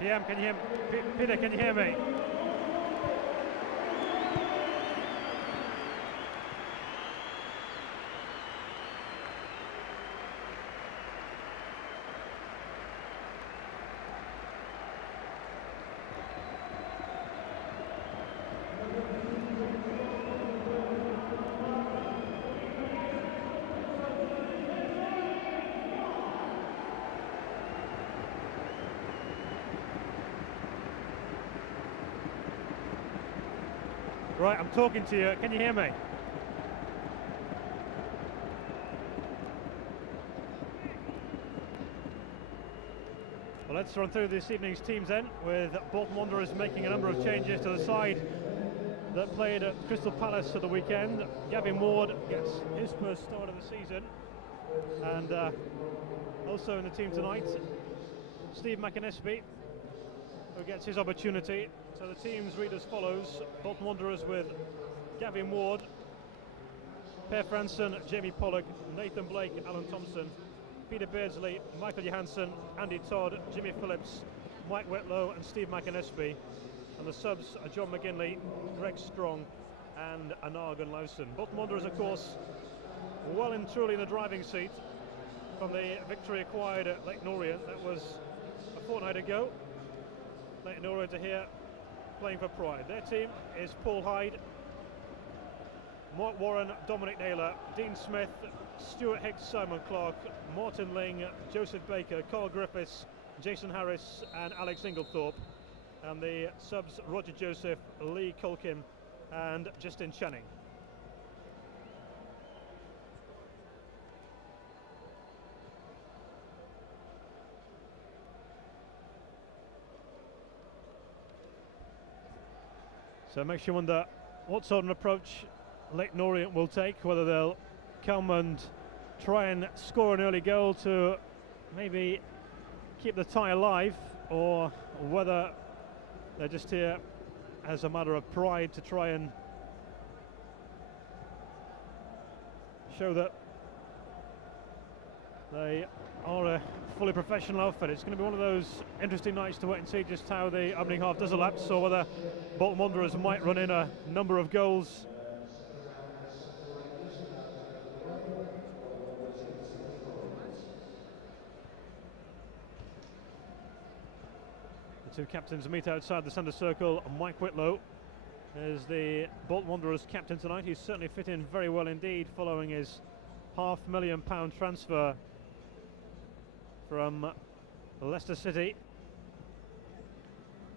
PM, can you hear me? Peter, can you hear me? Right, I'm talking to you. Can you hear me? Well, let's run through this evening's teams then, with Bolton Wanderers making a number of changes to the side that played at Crystal Palace at the weekend. Gavin Ward gets his first start of the season, and also in the team tonight, Steve McAnespie, who gets his opportunity. So the teams read as follows: Bolton Wanderers with Gavin Ward, Per Franson, Jamie Pollock, Nathan Blake, Alan Thompson, Peter Beardsley, Michael Johansson, Andy Todd, Jimmy Phillips, Mike Whitlow and Steve McAnespie. And the subs are John McGinley, Greg Strong and Anargan Lawson. Bolton Wanderers, of course, well and truly in the driving seat from the victory acquired at Leyton Orient. That was a fortnight ago. Leyton Orient are here playing for pride. Their team is Paul Hyde, Mark Warren, Dominic Naylor, Dean Smith, Stuart Hicks, Simon Clark, Martin Ling, Joseph Baker, Carl Griffiths, Jason Harris and Alex Inglethorpe. And the subs Roger Joseph, Lee Culkin and Justin Channing. So it makes you wonder what sort of an approach Leyton Orient will take, whether they'll come and try and score an early goal to maybe keep the tie alive, or whether they're just here as a matter of pride to try and show that they are a fully professional outfit. It's going to be one of those interesting nights to wait and see just how the opening half does elapse, or whether Bolton Wanderers might run in a number of goals. The two captains meet outside the centre circle. Mike Whitlow is the Bolton Wanderers captain tonight. He's certainly fit in very well indeed following his £500,000 transfer from Leicester City.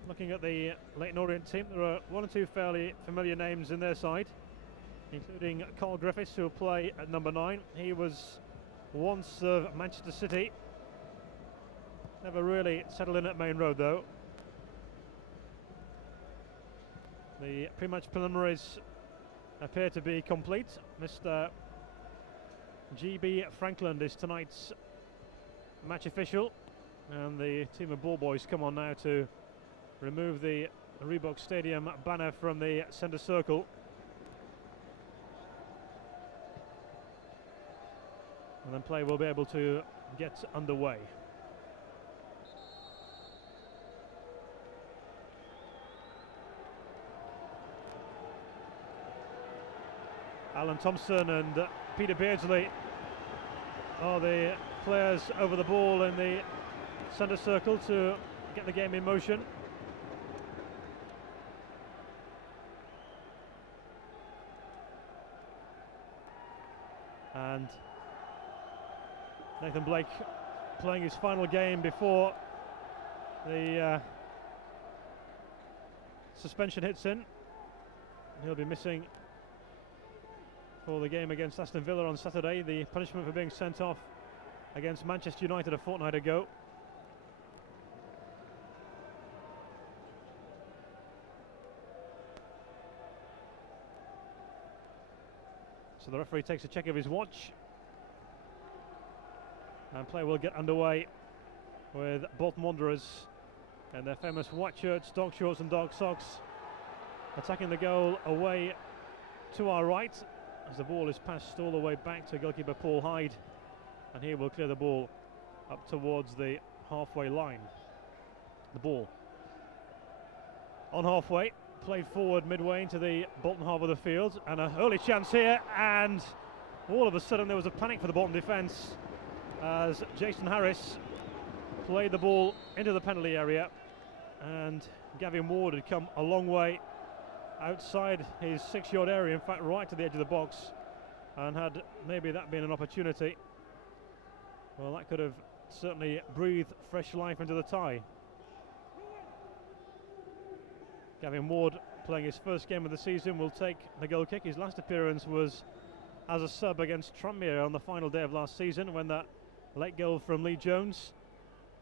Looking at the Leyton Orient team, there are one or two fairly familiar names in their side, including Carl Griffiths, who will play at number 9. He was once of Manchester City, never really settled in at Main Road though. The pre-match preliminaries appear to be complete. Mr. GB Frankland is tonight's match official, and the team of ball boys come on now to remove the Reebok Stadium banner from the centre circle. And then play will be able to get underway. Alan Thompson and Peter Beardsley are the players over the ball in the centre circle to get the game in motion. And Nathan Blake playing his final game before the suspension hits in. He'll be missing for the game against Aston Villa on Saturday, the punishment for being sent off against Manchester United a fortnight ago. So the referee takes a check of his watch, and play will get underway with Bolton Wanderers and their famous white shirts, dog shorts and dog socks attacking the goal away to our right, as the ball is passed all the way back to goalkeeper Paul Hyde, and he will clear the ball up towards the halfway line. The ball on halfway, played forward midway into the Bolton half of the field, and an early chance here, and all of a sudden there was a panic for the Bolton defence as Jason Harris played the ball into the penalty area, and Gavin Ward had come a long way outside his 6-yard area, in fact right to the edge of the box, and had maybe that been an opportunity, well, that could have certainly breathed fresh life into the tie. Gavin Ward, playing his first game of the season, will take the goal kick. His last appearance was as a sub against Tranmere on the final day of last season, when that late goal from Lee Jones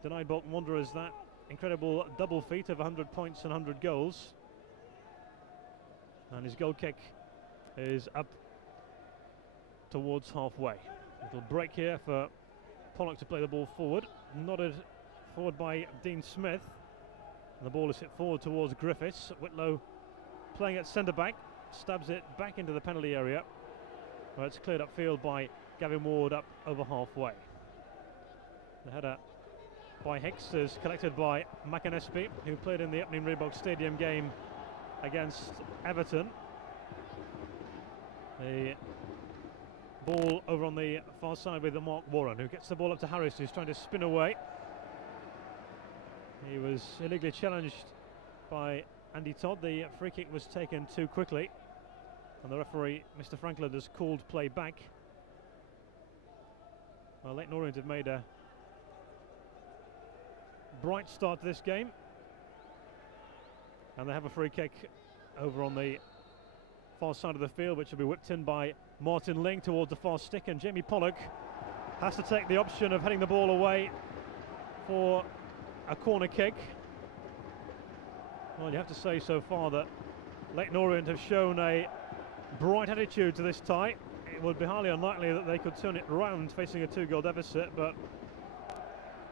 denied Bolton Wanderers that incredible double feat of 100 points and 100 goals. And his goal kick is up towards halfway. Little break here for Pollock to play the ball forward, nodded forward by Dean Smith. And the ball is hit forward towards Griffiths. Whitlow playing at centre-back, stabs it back into the penalty area, where it's cleared upfield by Gavin Ward up over halfway. The header by Hicks is collected by McAnespie, who played in the opening Reebok Stadium game against Everton. The ball over on the far side with Mark Warren, who gets the ball up to Harris, who's trying to spin away. He was illegally challenged by Andy Todd. The free kick was taken too quickly, and the referee, Mr. Franklin, has called play back. Well, Leyton Orient have made a bright start to this game, and they have a free kick over on the far side of the field, which will be whipped in by Martin Ling towards the far stick, and Jamie Pollock has to take the option of heading the ball away for a corner kick. Well, you have to say so far that Leyton Orient have shown a bright attitude to this tie. It would be highly unlikely that they could turn it round facing a 2-goal deficit, but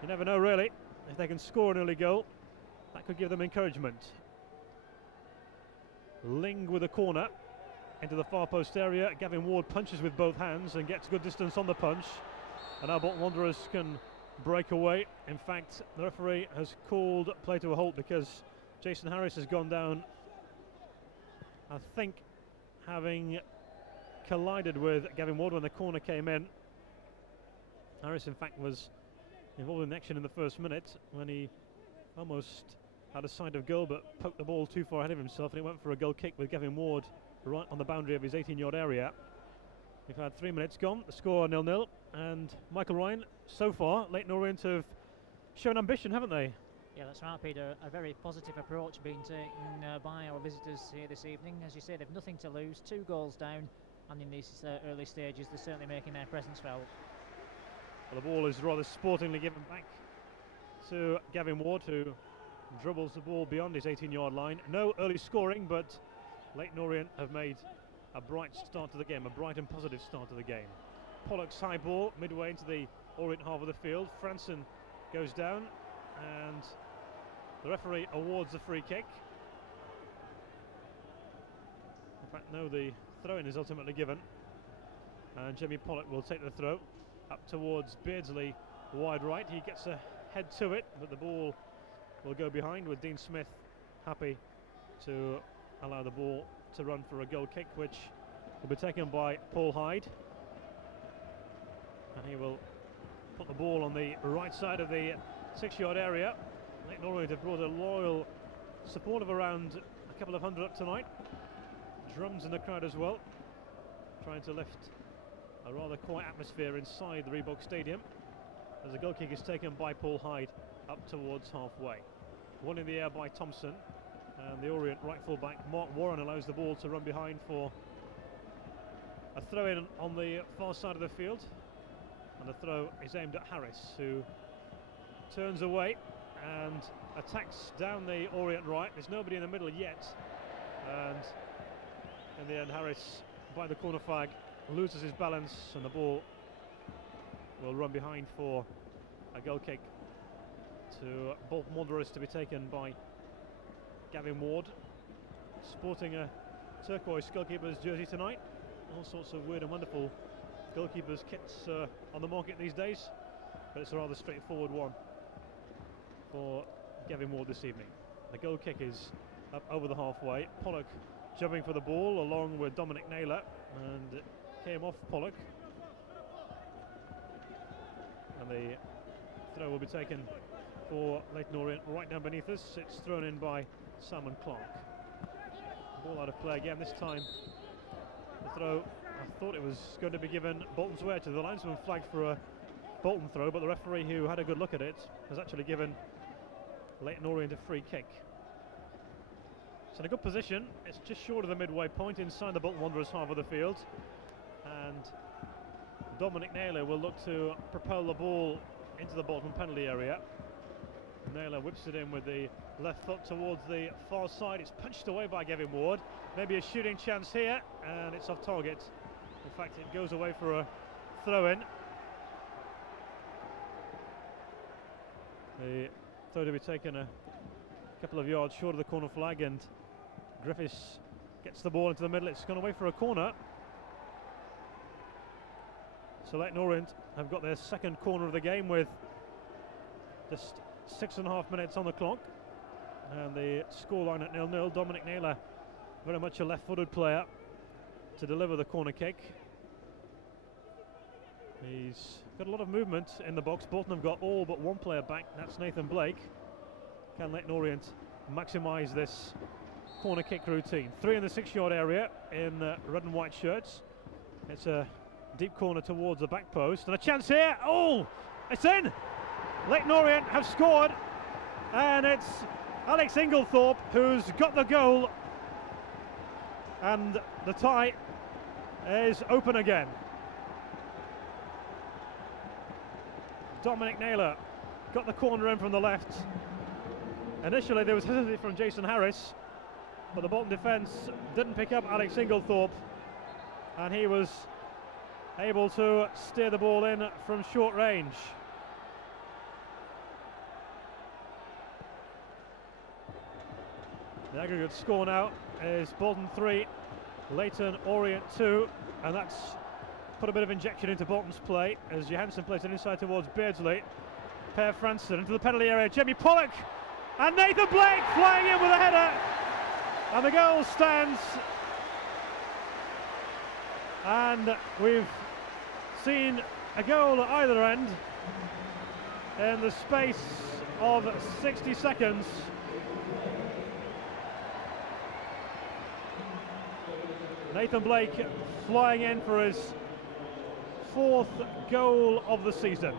you never know really. If they can score an early goal, that could give them encouragement. Ling with a corner into the far post area. Gavin Ward punches with both hands and gets good distance on the punch, and now Bolton Wanderers can break away. In fact, the referee has called play to a halt because Jason Harris has gone down, I think, having collided with Gavin Ward when the corner came in. Harris, in fact, was involved in action in the first minute when he almost had a sight of goal but poked the ball too far ahead of himself, and he went for a goal kick with Gavin Ward right on the boundary of his 18-yard area. We've had 3 minutes gone, the score 0-0, and Michael Ryan, so far Leyton Orient have shown ambition, haven't they? Yeah, that's right, Peter. A very positive approach being taken by our visitors here this evening. As you say, they've nothing to lose, 2 goals down, and in these early stages they're certainly making their presence felt. Well, the ball is rather sportingly given back to Gavin Ward, who dribbles the ball beyond his 18-yard line. No early scoring, but Leyton Orient have made a bright start to the game, a bright and positive start to the game. Pollock's high ball midway into the Orient half of the field. Franson goes down, and the referee awards the free kick. In fact, no, the throw-in is ultimately given, and Jamie Pollock will take the throw up towards Beardsley, wide right. He gets a head to it, but the ball will go behind, with Dean Smith happy to allow the ball to run for a goal kick, which will be taken by Paul Hyde, and he will put the ball on the right side of the 6-yard area. Leyton Orient have brought a loyal support of around a couple of hundred up tonight. Drums in the crowd as well, trying to lift a rather quiet atmosphere inside the Reebok Stadium, as the goal kick is taken by Paul Hyde up towards halfway. One in the air by Thompson, and the Orient right full back Mark Warren allows the ball to run behind for a throw-in on the far side of the field, and the throw is aimed at Harris, who turns away and attacks down the Orient right. There's nobody in the middle yet, and in the end Harris, by the corner flag, loses his balance, and the ball will run behind for a goal kick to Bolton Wanderers, to be taken by Gavin Ward, sporting a turquoise goalkeeper's jersey tonight. All sorts of weird and wonderful goalkeepers kits on the market these days, but it's a rather straightforward one for Gavin Ward this evening. The goal kick is up over the halfway. Pollock jumping for the ball along with Dominic Naylor, and it came off Pollock. And the throw will be taken for Leyton Orient right down beneath us. It's thrown in by Salmon Clark. Ball out of play again. This time the throw, I thought it was going to be given Bolton's way to the linesman, flagged for a Bolton throw, but the referee, who had a good look at it, has actually given Leyton Orient a free kick. It's in a good position. It's just short of the midway point inside the Bolton Wanderers half of the field, and Dominic Naylor will look to propel the ball into the Bolton penalty area. Naylor whips it in with the left foot towards the far side. It's punched away by Gavin Ward. Maybe a shooting chance here, and it's off target. In fact, it goes away for a throw-in. The throw to be taken a couple of yards short of the corner flag, and Griffiths gets the ball into the middle. It's gone away for a corner. So Leyton Orient have got their second corner of the game with just 6.5 minutes on the clock, and the scoreline at 0-0. Dominic Naylor, very much a left-footed player, to deliver the corner kick. He's got a lot of movement in the box. Bolton have got all but one player back. That's Nathan Blake. Can Leyton Orient maximise this corner kick routine? 3 in the 6-yard area in red and white shirts. It's a deep corner towards the back post, and a chance here. Oh, it's in. Leyton Orient have scored, and it's Alex Inglethorpe who's got the goal, and the tie is open again. Dominic Naylor got the corner in from the left. Initially there was hesitancy from Jason Harris, but the Bolton defence didn't pick up Alex Inglethorpe, and he was able to steer the ball in from short range. The aggregate score now is Bolton 3, Leyton Orient 2, and that's put a bit of injection into Bolton's play as Johansson plays it inside towards Beardsley. Per Franson into the penalty area. Jamie Pollock and Nathan Blake flying in with a header, and the goal stands. And we've seen a goal at either end in the space of 60 seconds. Nathan Blake flying in for his 4th goal of the season.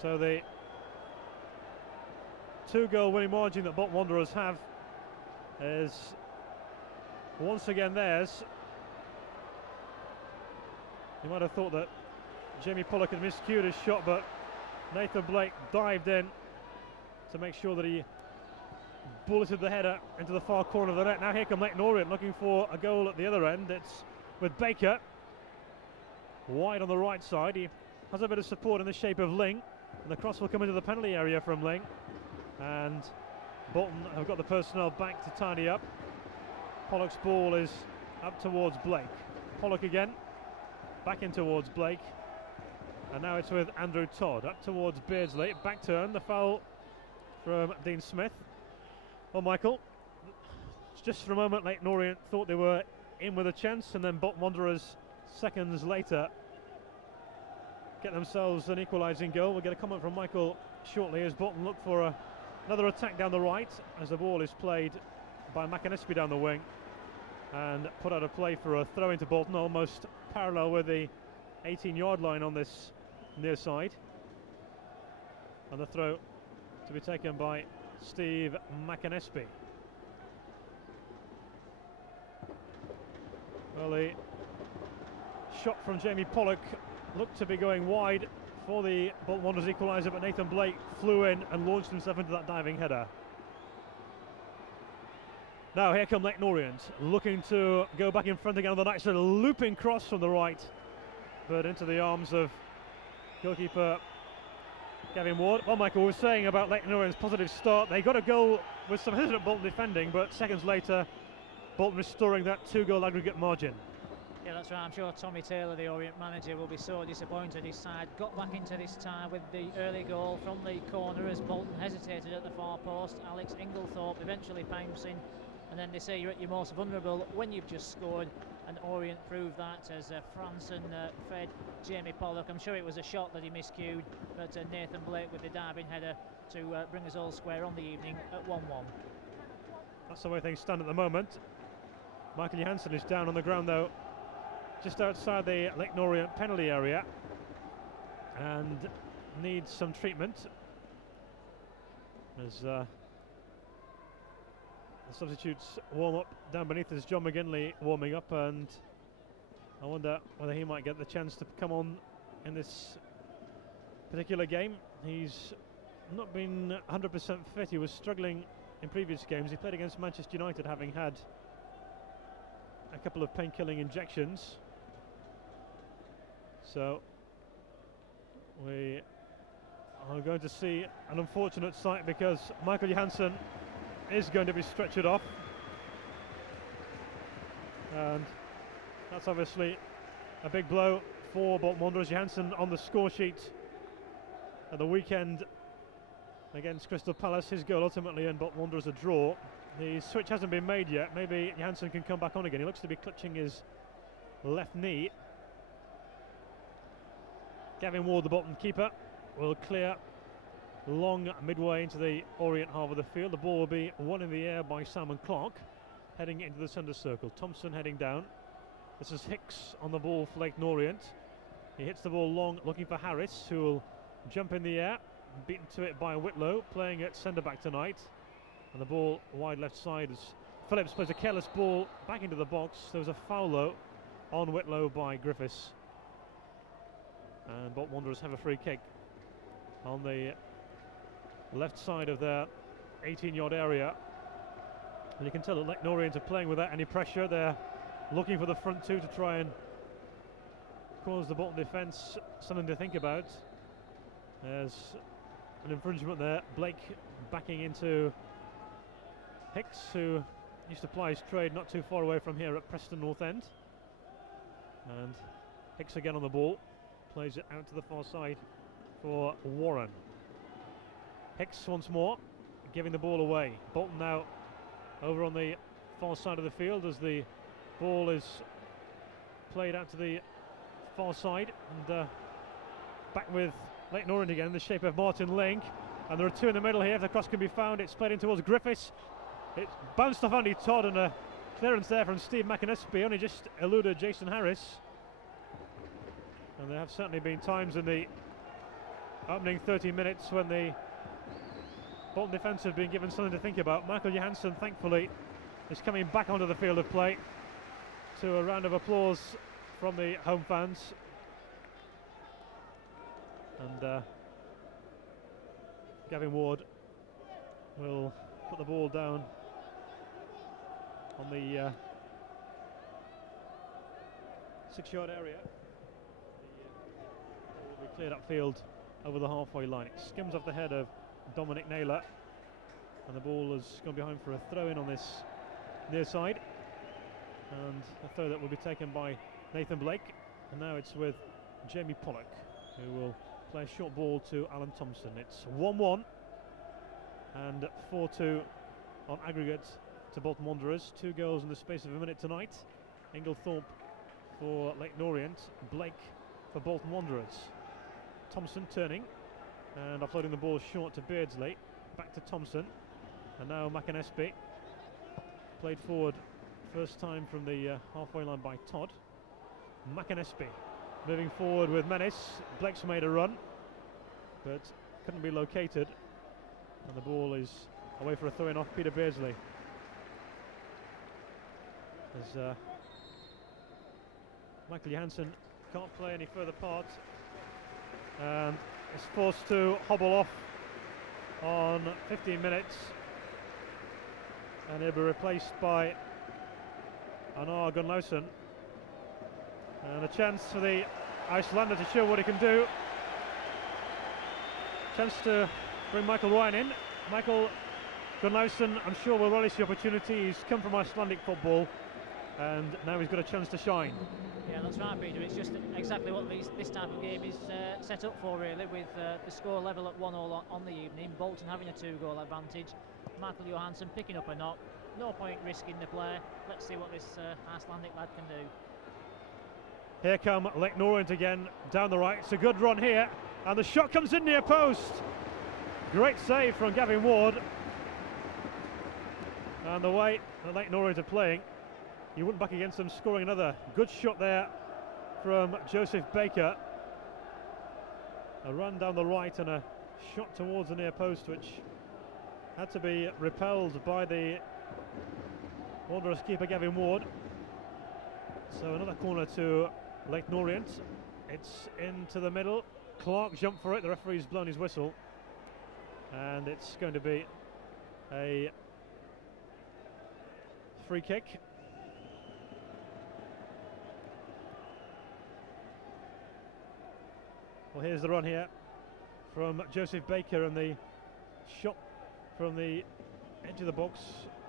So the 2-goal winning margin that Bolton Wanderers have is once again theirs. You might have thought that Jamie Pollock had miscued his shot, but Nathan Blake dived in to make sure that he bulleted the header into the far corner of the net. Now here come Leyton Orient looking for a goal at the other end. It's with Baker wide on the right side. He has a bit of support in the shape of Ling, and the cross will come into the penalty area from Ling, and Bolton have got the personnel back to tidy up. Pollock's ball is up towards Blake. Pollock again back in towards Blake, and now it's with Andrew Todd up towards Beardsley. Back turn, the foul from Dean Smith. Well, Michael, just for a moment Leyton Orient thought they were in with a chance, and then Bolton Wanderers seconds later get themselves an equalising goal. We'll get a comment from Michael shortly as Bolton look for another attack down the right, as the ball is played by McAnespie down the wing and put out of play for a throw into Bolton, almost parallel with the 18-yard line on this near side, and the throw to be taken by Steve McAnespie. Well, the shot from Jamie Pollock looked to be going wide for the Bolton Wanderers equaliser, but Nathan Blake flew in and launched himself into that diving header. Now here come Leyton Orient, looking to go back in front again on the night. So a looping cross from the right, but into the arms of goalkeeper Gavin Ward. Well, Michael was saying about Leyton Orient's positive start. They got a goal with some hesitant Bolton defending, but seconds later Bolton restoring that 2-goal aggregate margin. Yeah, that's right. I'm sure Tommy Taylor, the Orient manager, will be so disappointed. His side got back into this tie with the early goal from the corner as Bolton hesitated at the far post. Alex Inglethorpe eventually pouncing, and then they say you're at your most vulnerable when you've just scored, and Orient proved that as Franson fed Jamie Pollock. I'm sure it was a shot that he miscued, but Nathan Blake with the diving header to bring us all square on the evening at 1-1. That's the way things stand at the moment. Michael Johansson is down on the ground though, just outside the Leyton Orient penalty area, and needs some treatment as the substitutes warm up down beneath. There's John McGinley warming up, and I wonder whether he might get the chance to come on in this particular game. He's not been 100% fit. He was struggling in previous games. He played against Manchester United having had a couple of pain-killing injections. So we are going to see an unfortunate sight, because Michael Johansson is going to be stretchered off, and that's obviously a big blow for Bolton Wanderers. Johansson on the score sheet at the weekend against Crystal Palace. His goal ultimately earned Bolton Wanderers a draw. The switch hasn't been made yet. Maybe Johansson can come back on again. He looks to be clutching his left knee. Gavin Ward, the Bolton keeper, will clear long midway into the Orient half of the field. The ball will be won in the air by Simon Clark, heading into the centre circle. Thompson heading down. This is Hicks on the ball for Leyton Orient. He hits the ball long, looking for Harris, who will jump in the air. Beaten to it by Whitlow, playing at centre-back tonight. And the ball wide left side as Phillips plays a careless ball back into the box. There was a foul though on Whitlow by Griffiths. And Bolton Wanderers have a free kick on the left side of their 18-yard area. And you can tell that Leyton Orient are playing without any pressure. They're looking for the front two to try and cause the Bolton defence something to think about. There's an infringement there. Blake backing into Hicks, who used to ply his trade not too far away from here at Preston North End. And Hicks again on the ball. Plays it out to the far side for Warren. Hicks once more, giving the ball away. Bolton now over on the far side of the field as the ball is played out to the far side, and back with Leyton Orient again in the shape of Martin Link. And there are two in the middle here. If the cross can be found, it's played in towards Griffiths. It's bounced off Andy Todd, and a clearance there from Steve McInnesby only just eluded Jason Harris. And there have certainly been times in the opening 30 minutes when the Bolton defence have been given something to think about. Michael Johansson, thankfully, is coming back onto the field of play, to a round of applause from the home fans. And Gavin Ward will put the ball down on the 6-yard area. Will be cleared upfield over the halfway line. It skims off the head of Dominic Naylor, and the ball has gone behind for a throw-in on this near side, and a throw that will be taken by Nathan Blake. And now it's with Jamie Pollock, who will play a short ball to Alan Thompson. It's 1-1 and 4-2 on aggregate to Bolton Wanderers. 2 goals in the space of a minute tonight. Inglethorpe for Leyton Orient, Blake for Bolton Wanderers. Thompson turning and offloading the ball short to Beardsley. Back to Thompson, and now McInnesby. Played forward first time from the halfway line by Todd. McInnesby moving forward with menace. Blake's made a run, but couldn't be located, and the ball is away for a throw-in off Peter Beardsley. As Michael Johansson can't play any further part, and is forced to hobble off on 15 minutes, and he'll be replaced by Anar Gunnlausen. And a chance for the Icelander to show what he can do. Chance to bring Michael Ryan in. Michael Gunnlausen, I'm sure, will relish the opportunity. He's come from Icelandic football, and now he's got a chance to shine. Yeah, that's right, Peter. It's just exactly what this type of game is set up for, really, with the score level at 1-1 on the evening. Bolton having a 2-goal advantage. Michael Johansson picking up a knock. No point risking the play. Let's see what this Icelandic lad can do. Here come Leyton Orient again down the right. It's a good run here, and the shot comes in near post. Great save from Gavin Ward. And the way that Leyton Orient are playing, you wouldn't back against them scoring another good shot there from Joseph Baker. A run down the right and a shot towards the near post, which had to be repelled by the Wanderers keeper Gavin Ward. So another corner to Leyton Orient. It's into the middle. Clark jumped for it. The referee's blown his whistle, and it's going to be a free kick. Well, here's the run here from Joseph Baker, and the shot from the edge of the box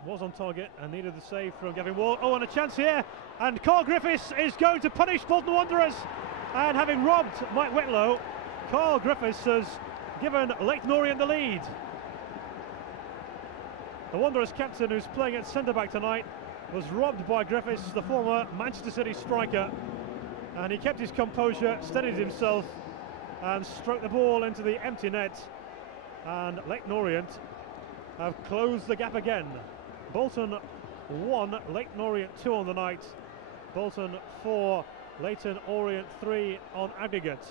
was on target and needed the save from Gavin Ward. Oh, and a chance here, and Carl Griffiths is going to punish Bolton Wanderers, and having robbed Mike Whitlow, Carl Griffiths has given Leyton Orient the lead. The Wanderers captain, who's playing at centre-back tonight, was robbed by Griffiths, the former Manchester City striker, and he kept his composure, steadied himself, and stroked the ball into the empty net, and Leyton Orient have closed the gap again. Bolton 1, Leyton Orient 2 on the night. Bolton 4, Leyton Orient 3 on aggregate.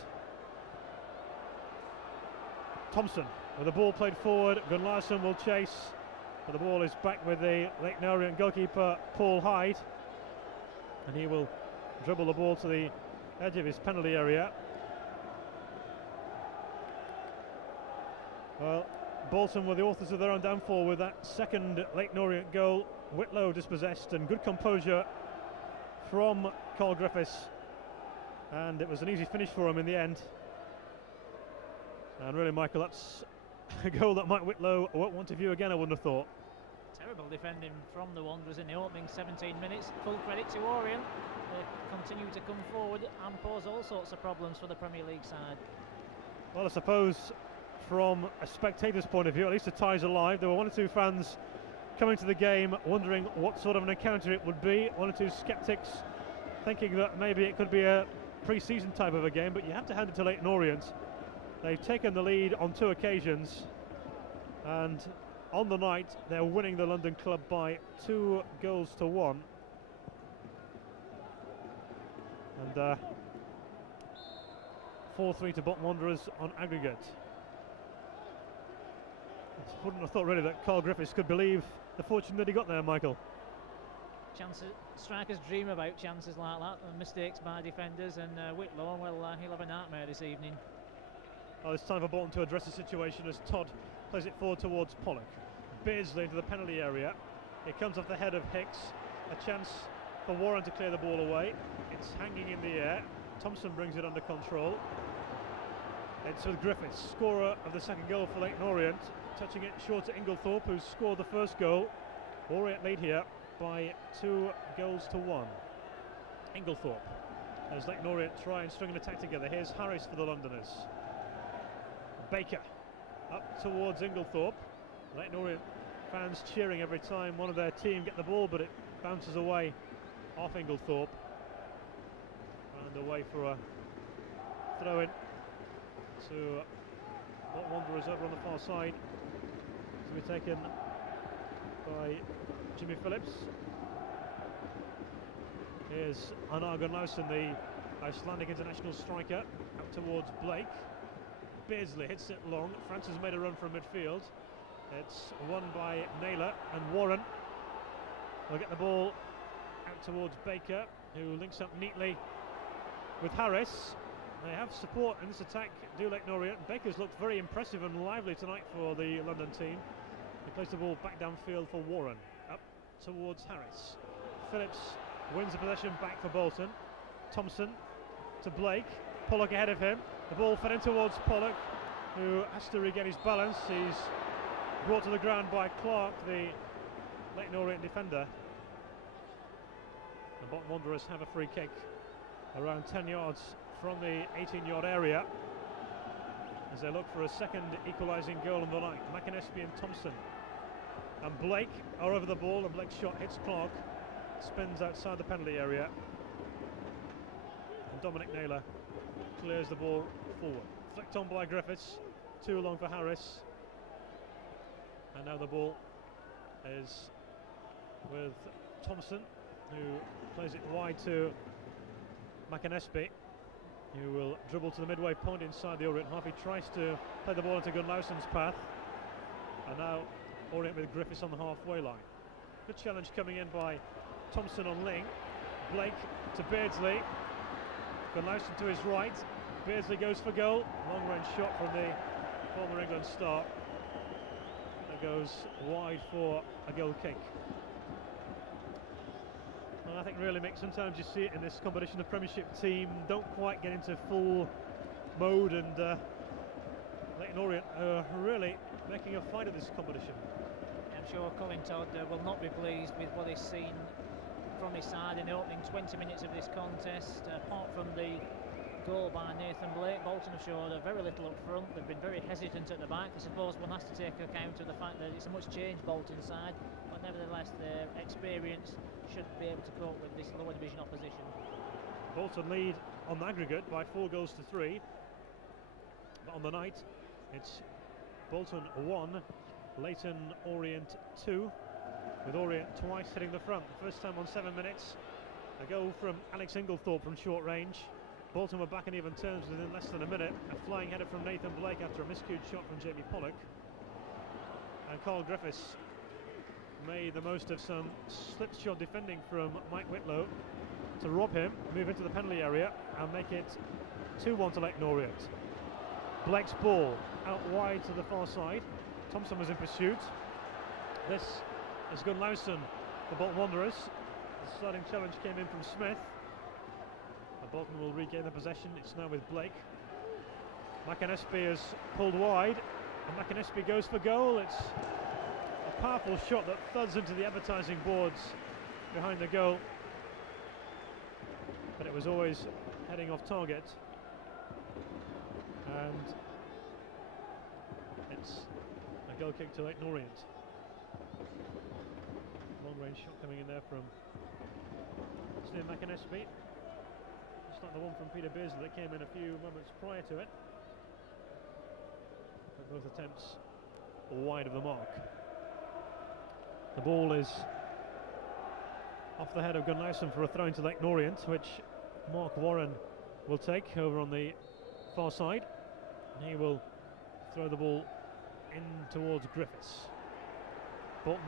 Thompson with the ball played forward. Gunnlarsson will chase, but the ball is back with the Leyton Orient goalkeeper Paul Hyde, and he will dribble the ball to the edge of his penalty area. Well, Bolton were the authors of their own downfall with that second Leyton Orient goal. Whitlow dispossessed, and good composure from Carl Griffiths, and it was an easy finish for him in the end. And really, Michael, that's a goal that Mike Whitlow won't want to view again, I wouldn't have thought. Terrible defending from the Wanderers in the opening 17 minutes. Full credit to Orient. They continue to come forward and pose all sorts of problems for the Premier League side. Well, I suppose from a spectator's point of view, at least the tie's alive. There were one or two fans coming to the game wondering what sort of an encounter it would be. One or two sceptics thinking that maybe it could be a pre-season type of a game, but you have to hand it to Leyton Orient. They've taken the lead on 2 occasions, and on the night they're winning the London club by 2-1. And 4-3 to Bolton Wanderers on aggregate. I wouldn't have thought really that Carl Griffiths could believe the fortune that he got there, Michael. Chances, strikers dream about chances like that, and mistakes by defenders, and Whitlow, well, he'll have a nightmare this evening. Oh, it's time for Bolton to address the situation as Todd plays it forward towards Pollock. Beardsley into the penalty area. It comes off the head of Hicks. A chance for Warren to clear the ball away. It's hanging in the air. Thompson brings it under control. It's with Griffiths, scorer of the second goal for Leyton Orient, touching it short to Inglethorpe, who scored the first goal. Orient lead here by 2-1. Inglethorpe, as Leyton Orient try and string an attack together. Here's Harris for the Londoners. Baker up towards Inglethorpe. Leyton Orient fans cheering every time one of their team get the ball, but it bounces away off Inglethorpe and away for a throw-in to Wanderers over on the far side, to be taken by Jimmy Phillips. Here's Einar Gunnlarsson, the Icelandic international striker, up towards Blake. Beardsley hits it long. Francis made a run from midfield. It's won by Naylor, and Warren will get the ball out towards Baker, who links up neatly with Harris. They have support in this attack, do Leyton Orient. Baker's looked very impressive and lively tonight for the London team. He plays the ball back downfield for Warren, up towards Harris. Phillips wins the possession back for Bolton. Thompson to Blake. Pollock ahead of him. The ball fed in towards Pollock, who has to regain his balance. He's brought to the ground by Clark, the Leyton Orient defender. The Bolton Wanderers have a free kick around 10 yards from the 18-yard area as they look for a second equalising goal on the night. McAnespie and Thompson and Blake are over the ball, and Blake's shot hits Clark, spins outside the penalty area, and Dominic Naylor clears the ball forward. Flicked on by Griffiths, too long for Harris, and now the ball is with Thompson, who plays it wide to McAnespie, who will dribble to the midway point inside the Orient half. He tries to play the ball into Gunnarson's path, and now Orient with Griffiths on the halfway line. Good challenge coming in by Thompson on Ling. Blake to Beardsley. Gunnarson to his right. Beardsley goes for goal. Long range shot from the former England star. That goes wide for a goal kick. And I think really, Mick, sometimes you see it in this competition. The Premiership team don't quite get into full mode, and Leyton Orient are really making a fight of this competition. I'm sure Colin Todd will not be pleased with what he's seen from his side in the opening 20 minutes of this contest. Apart from the goal by Nathan Blake, Bolton have showed very little up front. They've been very hesitant at the back. I suppose one has to take account of the fact that it's a much changed Bolton side, but nevertheless their experience should be able to cope with this lower division opposition. Bolton lead on the aggregate by 4 goals to 3, but on the night it's Bolton 1, Leyton Orient 2, with Orient twice hitting the front. The first time on 7 minutes, a goal from Alex Inglethorpe from short range. Bolton were back in even terms within less than a minute. A flying header from Nathan Blake after a miscued shot from Jamie Pollock. And Carl Griffiths made the most of some slipshod defending from Mike Whitlow to rob him, move into the penalty area and make it 2-1 to Leyton Orient. Blake's ball out wide to the far side. Thompson was in pursuit. This is Gunnarsson for Bolton Wanderers. The sliding challenge came in from Smith. Bolton will regain the possession. It's now with Blake. McAnespie is pulled wide, and McAnespie goes for goal. It's a powerful shot that thuds into the advertising boards behind the goal, but it was always heading off target, and it's a goal kick to Leyton Orient. Long range shot coming in there from Steve McAnespie. Like the one from Peter Beardsley that came in a few moments prior to it. But both attempts wide of the mark. The ball is off the head of Gunnarsson for a throw into Leyton Orient, which Mark Warren will take over on the far side. And he will throw the ball in towards Griffiths. Bolton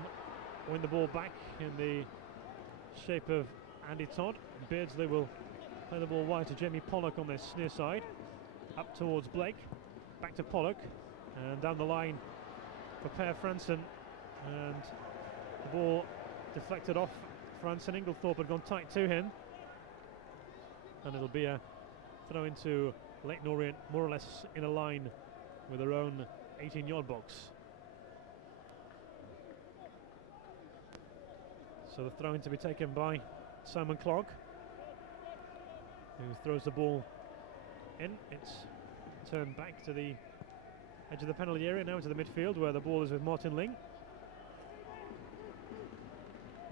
win the ball back in the shape of Andy Todd. Beardsley will play the ball wide to Jamie Pollock on this near side, up towards Blake, back to Pollock, and down the line for Per Franson, and the ball deflected off Franson. Inglethorpe had gone tight to him, and it'll be a throw into Leyton Orient, more or less in a line with their own 18-yard box. So the throw in to be taken by Simon Clark, who throws the ball in. It's turned back to the edge of the penalty area, now into the midfield where the ball is with Martin Ling.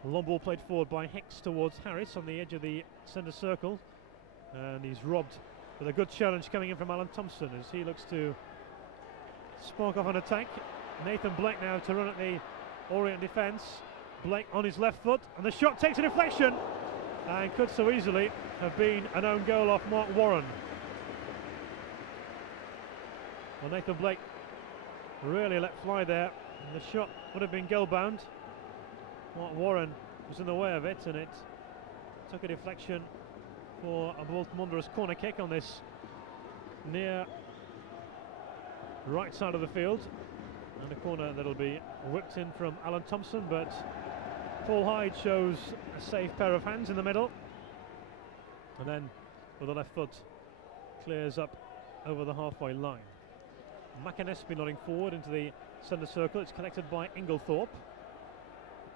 Long ball played forward by Hicks towards Harris on the edge of the centre circle, and he's robbed with a good challenge coming in from Alan Thompson as he looks to spark off an attack. Nathan Blake now to run at the Orient defence. Blake on his left foot, and the shot takes a deflection and could so easily have been an own goal off Mark Warren. Well, Nathan Blake really let fly there, and the shot would have been goal bound. Mark Warren was in the way of it, and it took a deflection for a Bolton Wanderers corner kick on this near right side of the field, and a corner that'll be whipped in from Alan Thompson, but Paul Hyde shows a safe pair of hands in the middle, and then with the left foot clears up over the halfway line. McAnespie nodding forward into the centre circle. It's collected by Inglethorpe,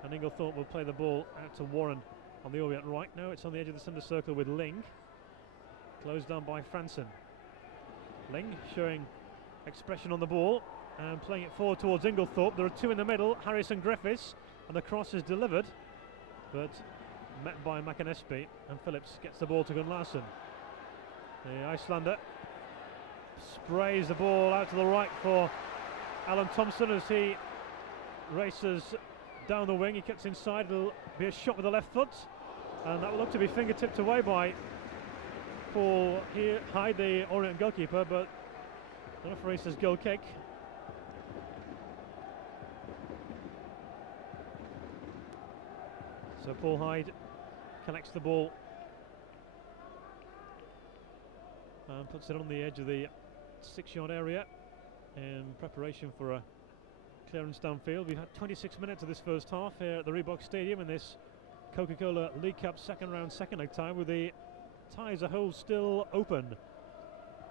and Inglethorpe will play the ball out to Warren on the Orient right. Now it's on the edge of the centre circle with Ling. Closed down by Franson. Ling showing expression on the ball and playing it forward towards Inglethorpe. There are two in the middle, Harris and Griffiths, and the cross is delivered, but met by McAnespie, and Phillips gets the ball to Gunnarsson. The Icelander sprays the ball out to the right for Alan Thompson as he races down the wing. He cuts inside. It'll be a shot with the left foot, and that will look to be fingertipped away by Paul Hyde, the Orient goalkeeper, but the referee says goal kick. So Paul Hyde collects the ball and puts it on the edge of the 6-yard area in preparation for a clearance downfield. We've had 26 minutes of this first half here at the Reebok Stadium in this Coca-Cola League Cup second round, second leg time, with the tie as a whole still open.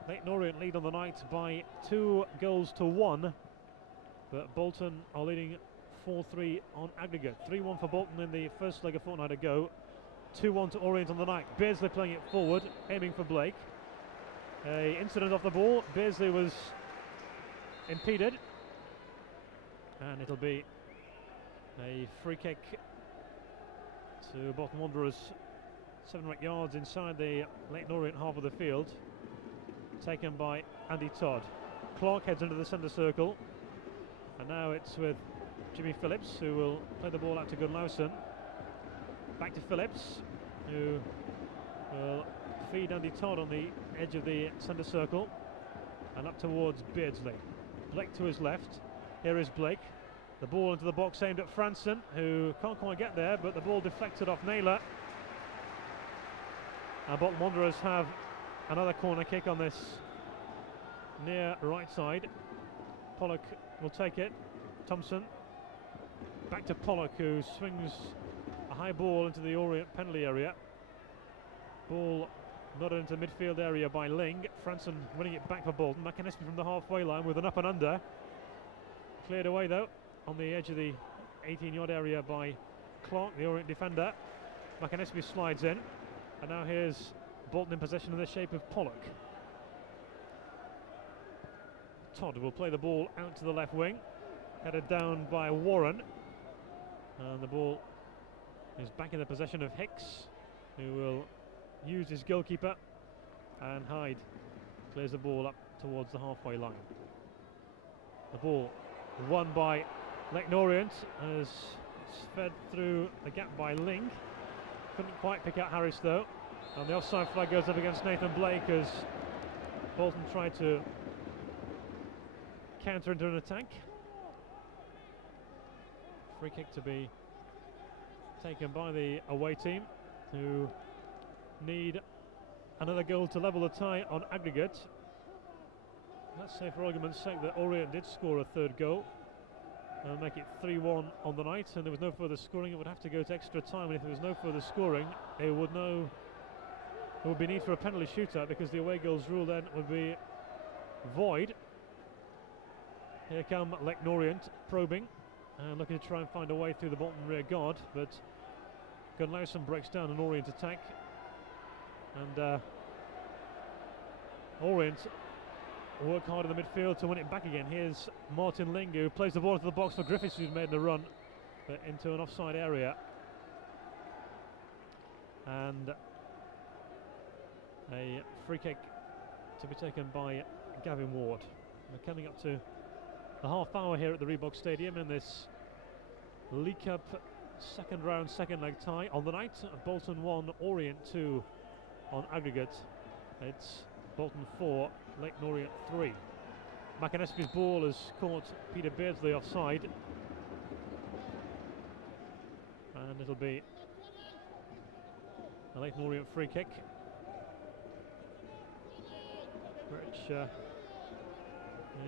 Leyton Orient lead on the night by 2-1, but Bolton are leading 4-3 on aggregate. 3-1 for Bolton in the first leg a fortnight ago. 2-1 to Orient on the night. Beardsley playing it forward, aiming for Blake. A incident off the ball. Beardsley was impeded, and it'll be a free kick to Bolton Wanderers, 7 or 8 yards inside the Leyton Orient half of the field, taken by Andy Todd. Clark heads into the centre circle, and now it's with Jimmy Phillips, who will play the ball out to Gunnarsson. Back to Phillips, who will feed Andy Todd on the edge of the centre circle, and up towards Beardsley. Blake to his left. Here is Blake. The ball into the box aimed at Franson, who can't quite get there, but the ball deflected off Naylor. And Bolton Wanderers have another corner kick on this near right side. Pollock will take it. Thompson back to Pollock, who swings a high ball into the Orient penalty area. Ball nodded into the midfield area by Ling. Franson winning it back for Bolton. McAnespie from the halfway line with an up and under. Cleared away though on the edge of the 18-yard area by Clark, the Orient defender. McAnespie slides in, and now here's Bolton in possession in the shape of Pollock. Todd will play the ball out to the left wing, headed down by Warren, and the ball is back in the possession of Hicks, who will use his goalkeeper, and Hyde clears the ball up towards the halfway line. The ball won by Leyton Orient as it's fed through the gap by Ling. Couldn't quite pick out Harris though, and the offside flag goes up against Nathan Blake as Bolton tried to counter into an attack. Free kick to be taken by the away team, who need another goal to level the tie on aggregate. Let's say, for argument's sake, that Orient did score a third goal and make it 3-1 on the night, and there was no further scoring. It would have to go to extra time, and if there was no further scoring, there would be need for a penalty shootout, because the away goals rule then would be void. Here come Leyton Orient probing and looking to try and find a way through the Bolton rear guard, but Gunnarsson breaks down an Orient attack, and Orient work hard in the midfield to win it back again. Here's Martin Ling, who plays the ball into the box for Griffiths, who's made the run, but into an offside area. And a free kick to be taken by Gavin Ward. We're coming up to the half hour here at the Reebok Stadium in this League Cup second round, second leg tie on the night. Bolton 1, Orient 2 on aggregate. It's Bolton 4, Leyton Orient 3. McAnespie's ball has caught Peter Beardsley offside, and it'll be a Leyton Orient free kick, which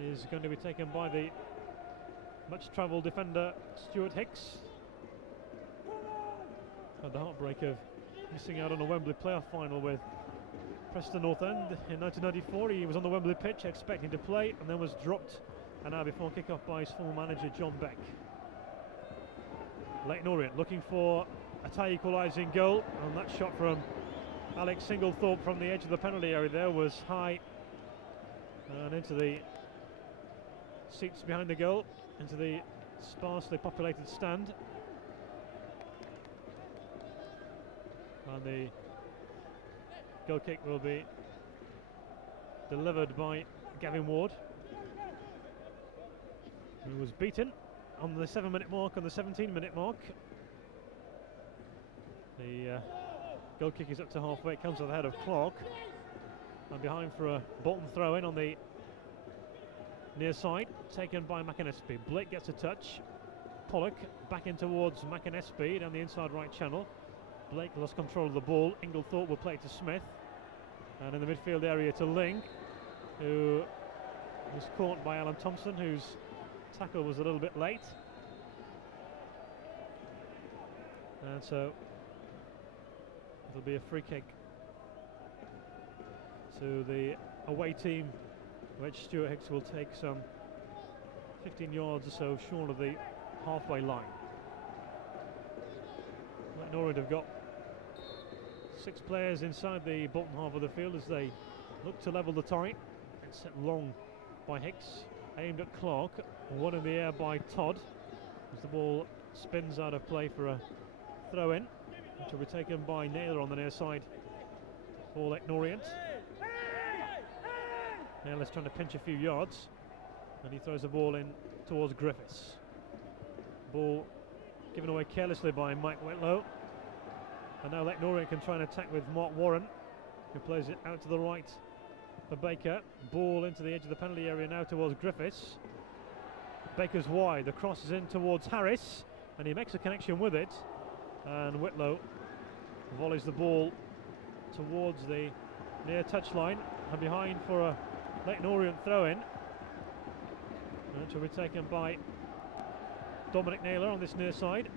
is going to be taken by the much travelled defender Stuart Hicks. Had the heartbreak of missing out on a Wembley playoff final with Preston North End in 1994. He was on the Wembley pitch expecting to play, and then was dropped an hour before kick-off by his former manager John Beck. Leyton Orient looking for a tie equalising goal, and that shot from Alex Singlethorpe from the edge of the penalty area there was high and into the seats behind the goal, into the sparsely populated stand. And the goal kick will be delivered by Gavin Ward, who was beaten on the 7-minute mark, on the 17-minute mark. The goal kick is up to halfway, it comes to the head of Clark, and behind for a Bolton throw-in on the near side, taken by McAnespie. Blake gets a touch, Pollock back in towards McAnespie down the inside right channel. Blake lost control of the ball, Inglethorpe will play to Smith, and in the midfield area to Ling, who was caught by Alan Thompson, whose tackle was a little bit late. And so it'll be a free kick to the away team, which Stuart Hicks will take some 15 yards or so short of the halfway line. Leyton Orient have got 6 players inside the Bolton half of the field as they look to level the tie. It's set long by Hicks, aimed at Clark, one in the air by Todd as the ball spins out of play for a throw-in, which will be taken by Naylor on the near side for Leyton Orient. Naylor's trying to pinch a few yards, and he throws the ball in towards Griffiths. Ball given away carelessly by Mike Whitlow, and now Leyton Orient can try and attack with Mark Warren, who plays it out to the right for Baker. Ball into the edge of the penalty area now towards Griffiths. Baker's wide, the cross is in towards Harris, and he makes a connection with it, and Whitlow volleys the ball towards the near touchline, and behind for a Leyton Orient throw-in, and it will be taken by Dominic Naylor on this near side.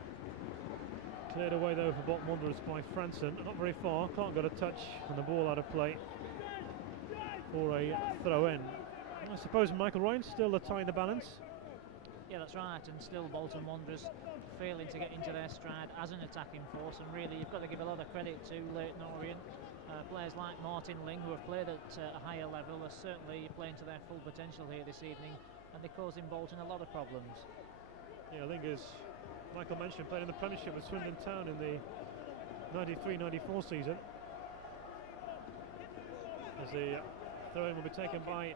Cleared away though for Bolton Wanderers by Franson, not very far. Clark got a touch and the ball out of play for a throw-in. I suppose Michael Ryan's still the tie in the balance. Yeah, that's right, and still Bolton Wanderers failing to get into their stride as an attacking force, and really you've got to give a lot of credit to Leyton Orient. Players like Martin Ling, who have played at a higher level, are certainly playing to their full potential here this evening, and they're causing Bolton a lot of problems. Yeah, Ling, as Michael mentioned, played in the Premiership with Swindon Town in the 93-94 season. As the throw-in will be taken by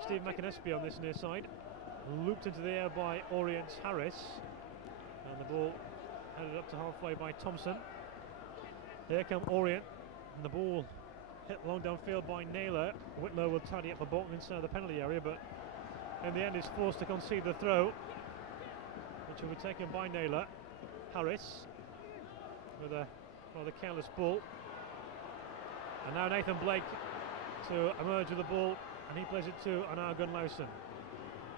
Steve McAnespie on this near side. Looped into the air by Orient's Harris, and the ball headed up to halfway by Thompson. Here come Orient, and the ball hit long downfield by Naylor. Whitlow will tidy up for Bolton inside the penalty area, but in the end is forced to concede the throw, which will be taken by Naylor. Harris with a rather careless ball, and now Nathan Blake to emerge with the ball, and he plays it to Gunnar Lawson.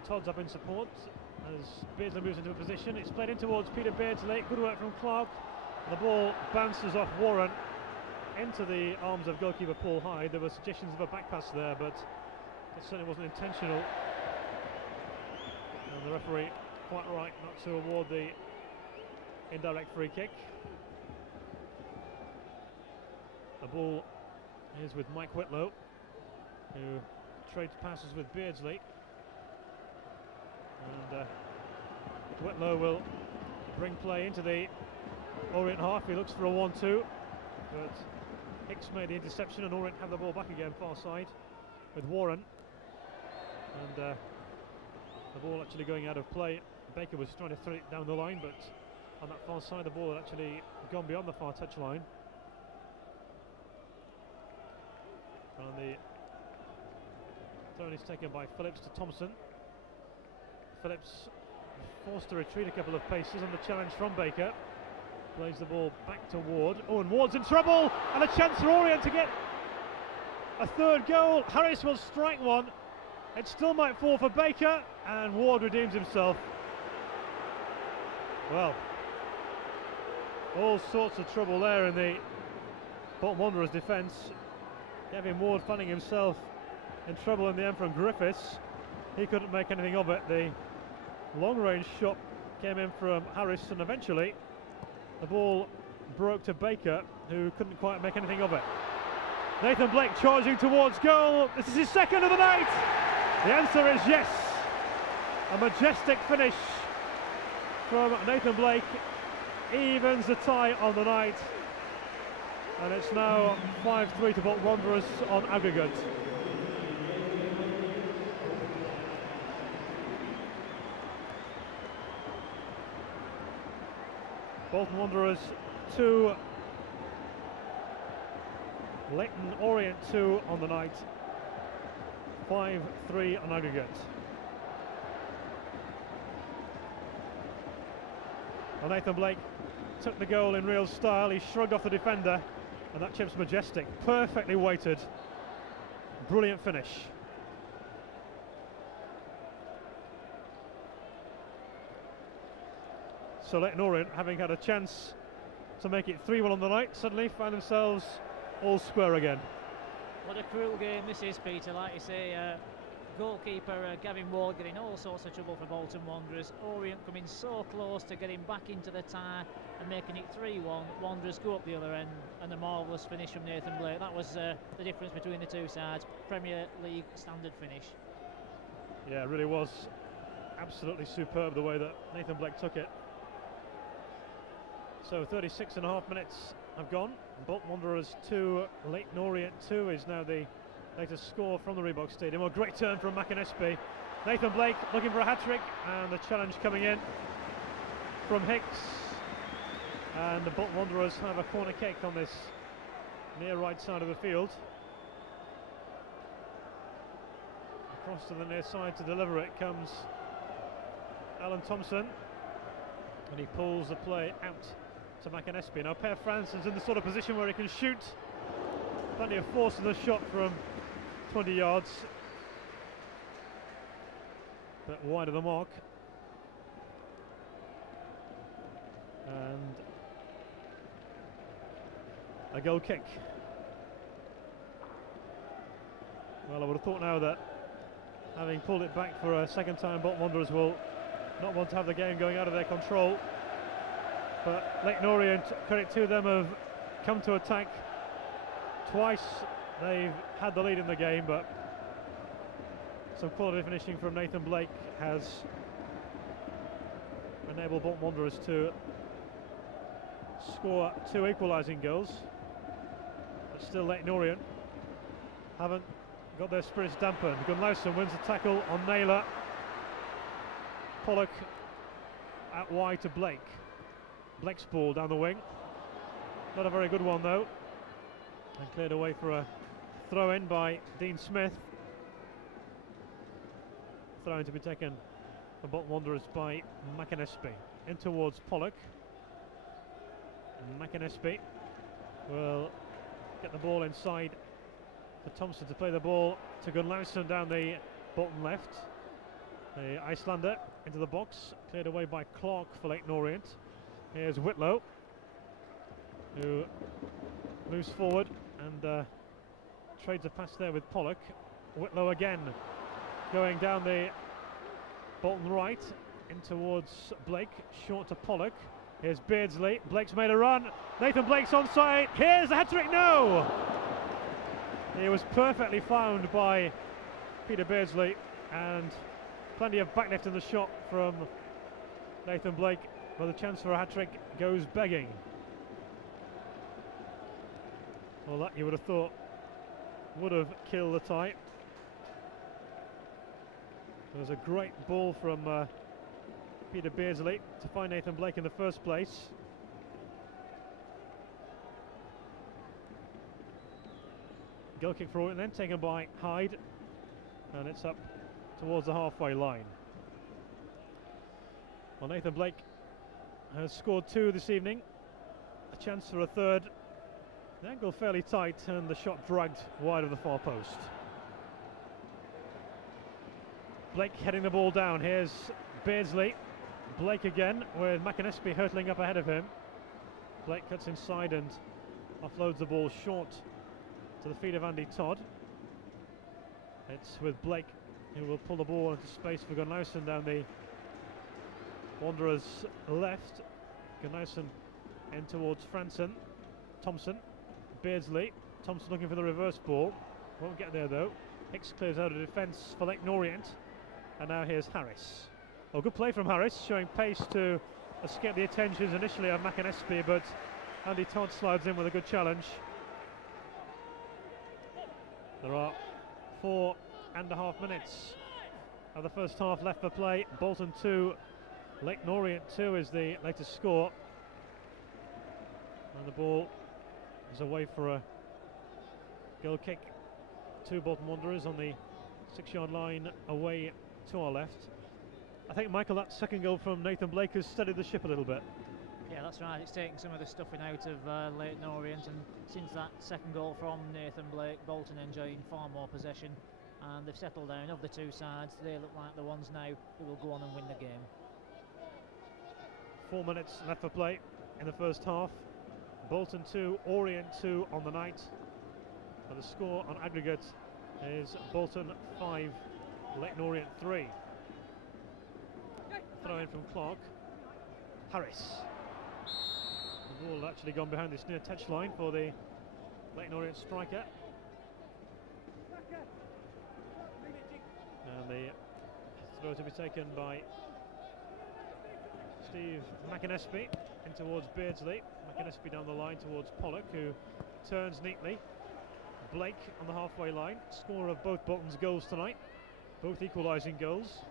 Todd's up in support as Beardsley moves into a position. It's played in towards Peter Beardsley. Good work from Clark. And the ball bounces off Warren into the arms of goalkeeper Paul Hyde. There were suggestions of a back pass there, but it certainly wasn't intentional. And the referee quite right not to award the indirect free kick. The ball is with Mike Whitlow, who trades passes with Beardsley. And Whitlow will bring play into the Orient half. He looks for a 1-2, but Hicks made the interception, and Orient have the ball back again far side with Warren, and the ball actually going out of play. Baker was trying to throw it down the line, but on that far side the ball had actually gone beyond the far touch line. And the throw is taken by Phillips to Thompson. Phillips forced to retreat a couple of paces on the challenge from Baker. Plays the ball back to Ward. Oh, and Ward's in trouble, and a chance for Orient to get a third goal. Harris will strike one. It still might fall for Baker, and Ward redeems himself. Well, all sorts of trouble there in the Bolton Wanderers defence. Gavin Ward finding himself in trouble in the end from Griffiths. He couldn't make anything of it. The long-range shot came in from Harris, and eventually the ball broke to Baker, who couldn't quite make anything of it. Nathan Blake charging towards goal. This is his second of the night. The answer is yes. A majestic finish from Nathan Blake evens the tie on the night, and it's now 5-3 to Bolton Wanderers on aggregate. Bolton Wanderers 2, Leyton Orient 2 on the night, 5-3 on aggregate. Well, Nathan Blake took the goal in real style. He shrugged off the defender, and that chip's majestic, perfectly weighted, brilliant finish. So Leyton Orient, having had a chance to make it 3-1 on the night, suddenly find themselves all square again. What a cruel game this is, Peter. Like you say, goalkeeper Gavin Ward getting all sorts of trouble for Bolton Wanderers. Orient coming so close to getting back into the tie and making it 3-1. Wanderers go up the other end, and a marvellous finish from Nathan Blake. That was the difference between the two sides. Premier League standard finish. Yeah, it really was absolutely superb the way that Nathan Blake took it. So 36.5 minutes have gone. Bolton Wanderers 2, Leyton Orient 2 is now the latest score from the Reebok Stadium. A great turn from McInnesby. Nathan Blake looking for a hat-trick, and the challenge coming in from Hicks. And the Bolton Wanderers have a corner kick on this near right side of the field. Across to the near side to deliver it comes Alan Thompson, and he pulls the play out to McInnesby. Now Per Fransen's in the sort of position where he can shoot. Plenty of force in the shot from 20 yards, but wide of the mark. And a goal kick. Well, I would have thought now that having pulled it back for a second time, Bolton Wanderers will not want to have the game going out of their control. But Leyton Orient, credit to them, have come to attack twice. They've had the lead in the game, but some quality finishing from Nathan Blake has enabled Bolton Wanderers to score 2 equalising goals. But still Leyton Orient haven't got their spirits dampened. Gunlausen wins the tackle on Naylor. Pollock out wide to Blake. Blake's ball down the wing. Not a very good one though. And cleared away for a throw in by Dean Smith. Throw in to be taken for Bolton Wanderers by McInnesby. In towards Pollock. And McInnesby will get the ball inside for Thompson to play the ball to Gunlausen down the Bolton left. The Icelander into the box, cleared away by Clark for Leyton Orient. Here's Whitlow, who moves forward and trades a pass there with Pollock. Whitlow again going down the Bolton right in towards Blake, short to Pollock. Here's Beardsley. Blake's made a run. Nathan Blake's onside. Here's the hat-trick. No! He was perfectly found by Peter Beardsley, and plenty of backlift in the shot from Nathan Blake, but the chance for a hat-trick goes begging. Well, that you would have thought would have killed the tie. There was a great ball from Peter Beardsley to find Nathan Blake in the first place. Goal kick for Orient then, taken by Hyde, and it's up towards the halfway line. Well, Nathan Blake has scored 2 this evening, a chance for a third. The angle fairly tight and the shot dragged wide of the far post. Blake heading the ball down. Here's Beardsley. Blake again with McInnesby hurtling up ahead of him. Blake cuts inside and offloads the ball short to the feet of Andy Todd. It's with Blake who will pull the ball into space for Gunlausen down the Wanderers left. Gunlausen in towards Franson. Thompson, Beardsley. Thompson looking for the reverse ball. Won't get there though. Hicks clears out of defence for Leyton Orient. And now here's Harris. Oh, good play from Harris, showing pace to escape the attentions initially of McAnespie, but Andy Todd slides in with a good challenge. There are 4.5 minutes of the first half left for play. Bolton 2, Leyton Orient 2 is the latest score. And the ball is away for a goal kick to Bolton Wanderers on the 6-yard line away to our left. I think, Michael, that second goal from Nathan Blake has steadied the ship a little bit. Yeah, that's right. It's taken some of the stuffing out of Leyton Orient, and since that second goal from Nathan Blake, Bolton enjoying far more possession, and they've settled down. Of the two sides, they look like the ones now who will go on and win the game. 4 minutes left for play in the first half. Bolton 2, Orient 2 on the night. And the score on aggregate is Bolton 5, Leyton Orient 3. Throw in from Clark. Harris. The ball actually gone behind this near touch line for the Leyton Orient striker. And the throw to be taken by Steve McAnespie in towards Beardsley. McAnespie down the line towards Pollock, who turns neatly. Blake on the halfway line, scorer of both Bolton's goals tonight, both equalising goals.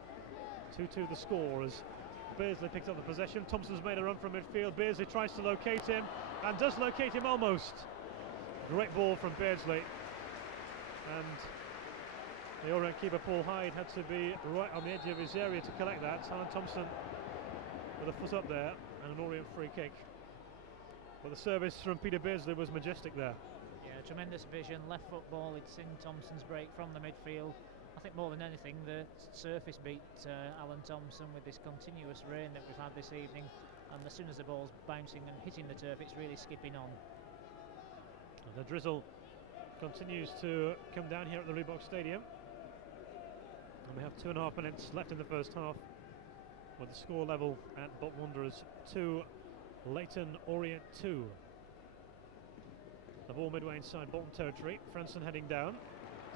2-2 the score as Beardsley picks up the possession. Thompson's made a run from midfield. Beardsley tries to locate him and does locate him almost. Great ball from Beardsley, and the Orient keeper Paul Hyde had to be right on the edge of his area to collect that. Alan Thompson with a foot up there and an Orient free kick. But the service from Peter Beardsley was majestic there. Yeah, tremendous vision, left foot ball. It's in Thompson's break from the midfield. I think more than anything the surface beat Alan Thompson with this continuous rain that we've had this evening, and as soon as the ball's bouncing and hitting the turf, it's really skipping on. And the drizzle continues to come down here at the Reebok Stadium, and we have 2.5 minutes left in the first half with the score level at Bolton Wanderers 2, Leyton Orient 2. The ball midway inside Bolton territory. Franson heading down,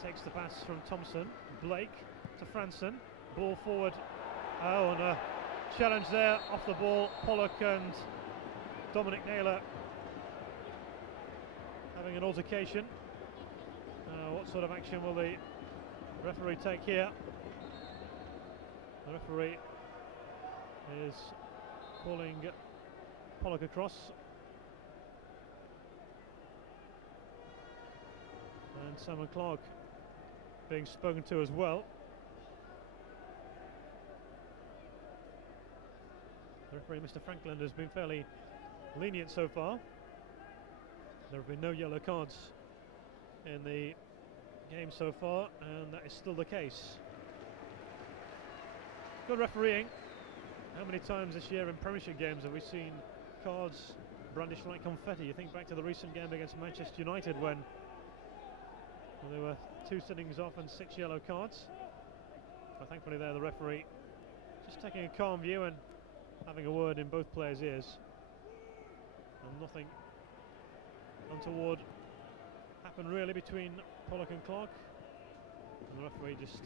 takes the pass from Thompson. Blake to Franson, ball forward. Oh, and a challenge there off the ball. Pollock and Dominic Naylor having an altercation. What sort of action will the referee take here? The referee is calling Pollock across. And Simon Clark being spoken to as well. The referee, Mr. Franklin, has been fairly lenient so far. There have been no yellow cards in the game so far, and that is still the case. Good refereeing. How many times this year in Premiership games have we seen cards brandished like confetti? You think back to the recent game against Manchester United when there were 2 sittings off and 6 yellow cards. But thankfully there the referee just taking a calm view and having a word in both players' ears. And nothing untoward happened really between Pollock and Clark. And the referee just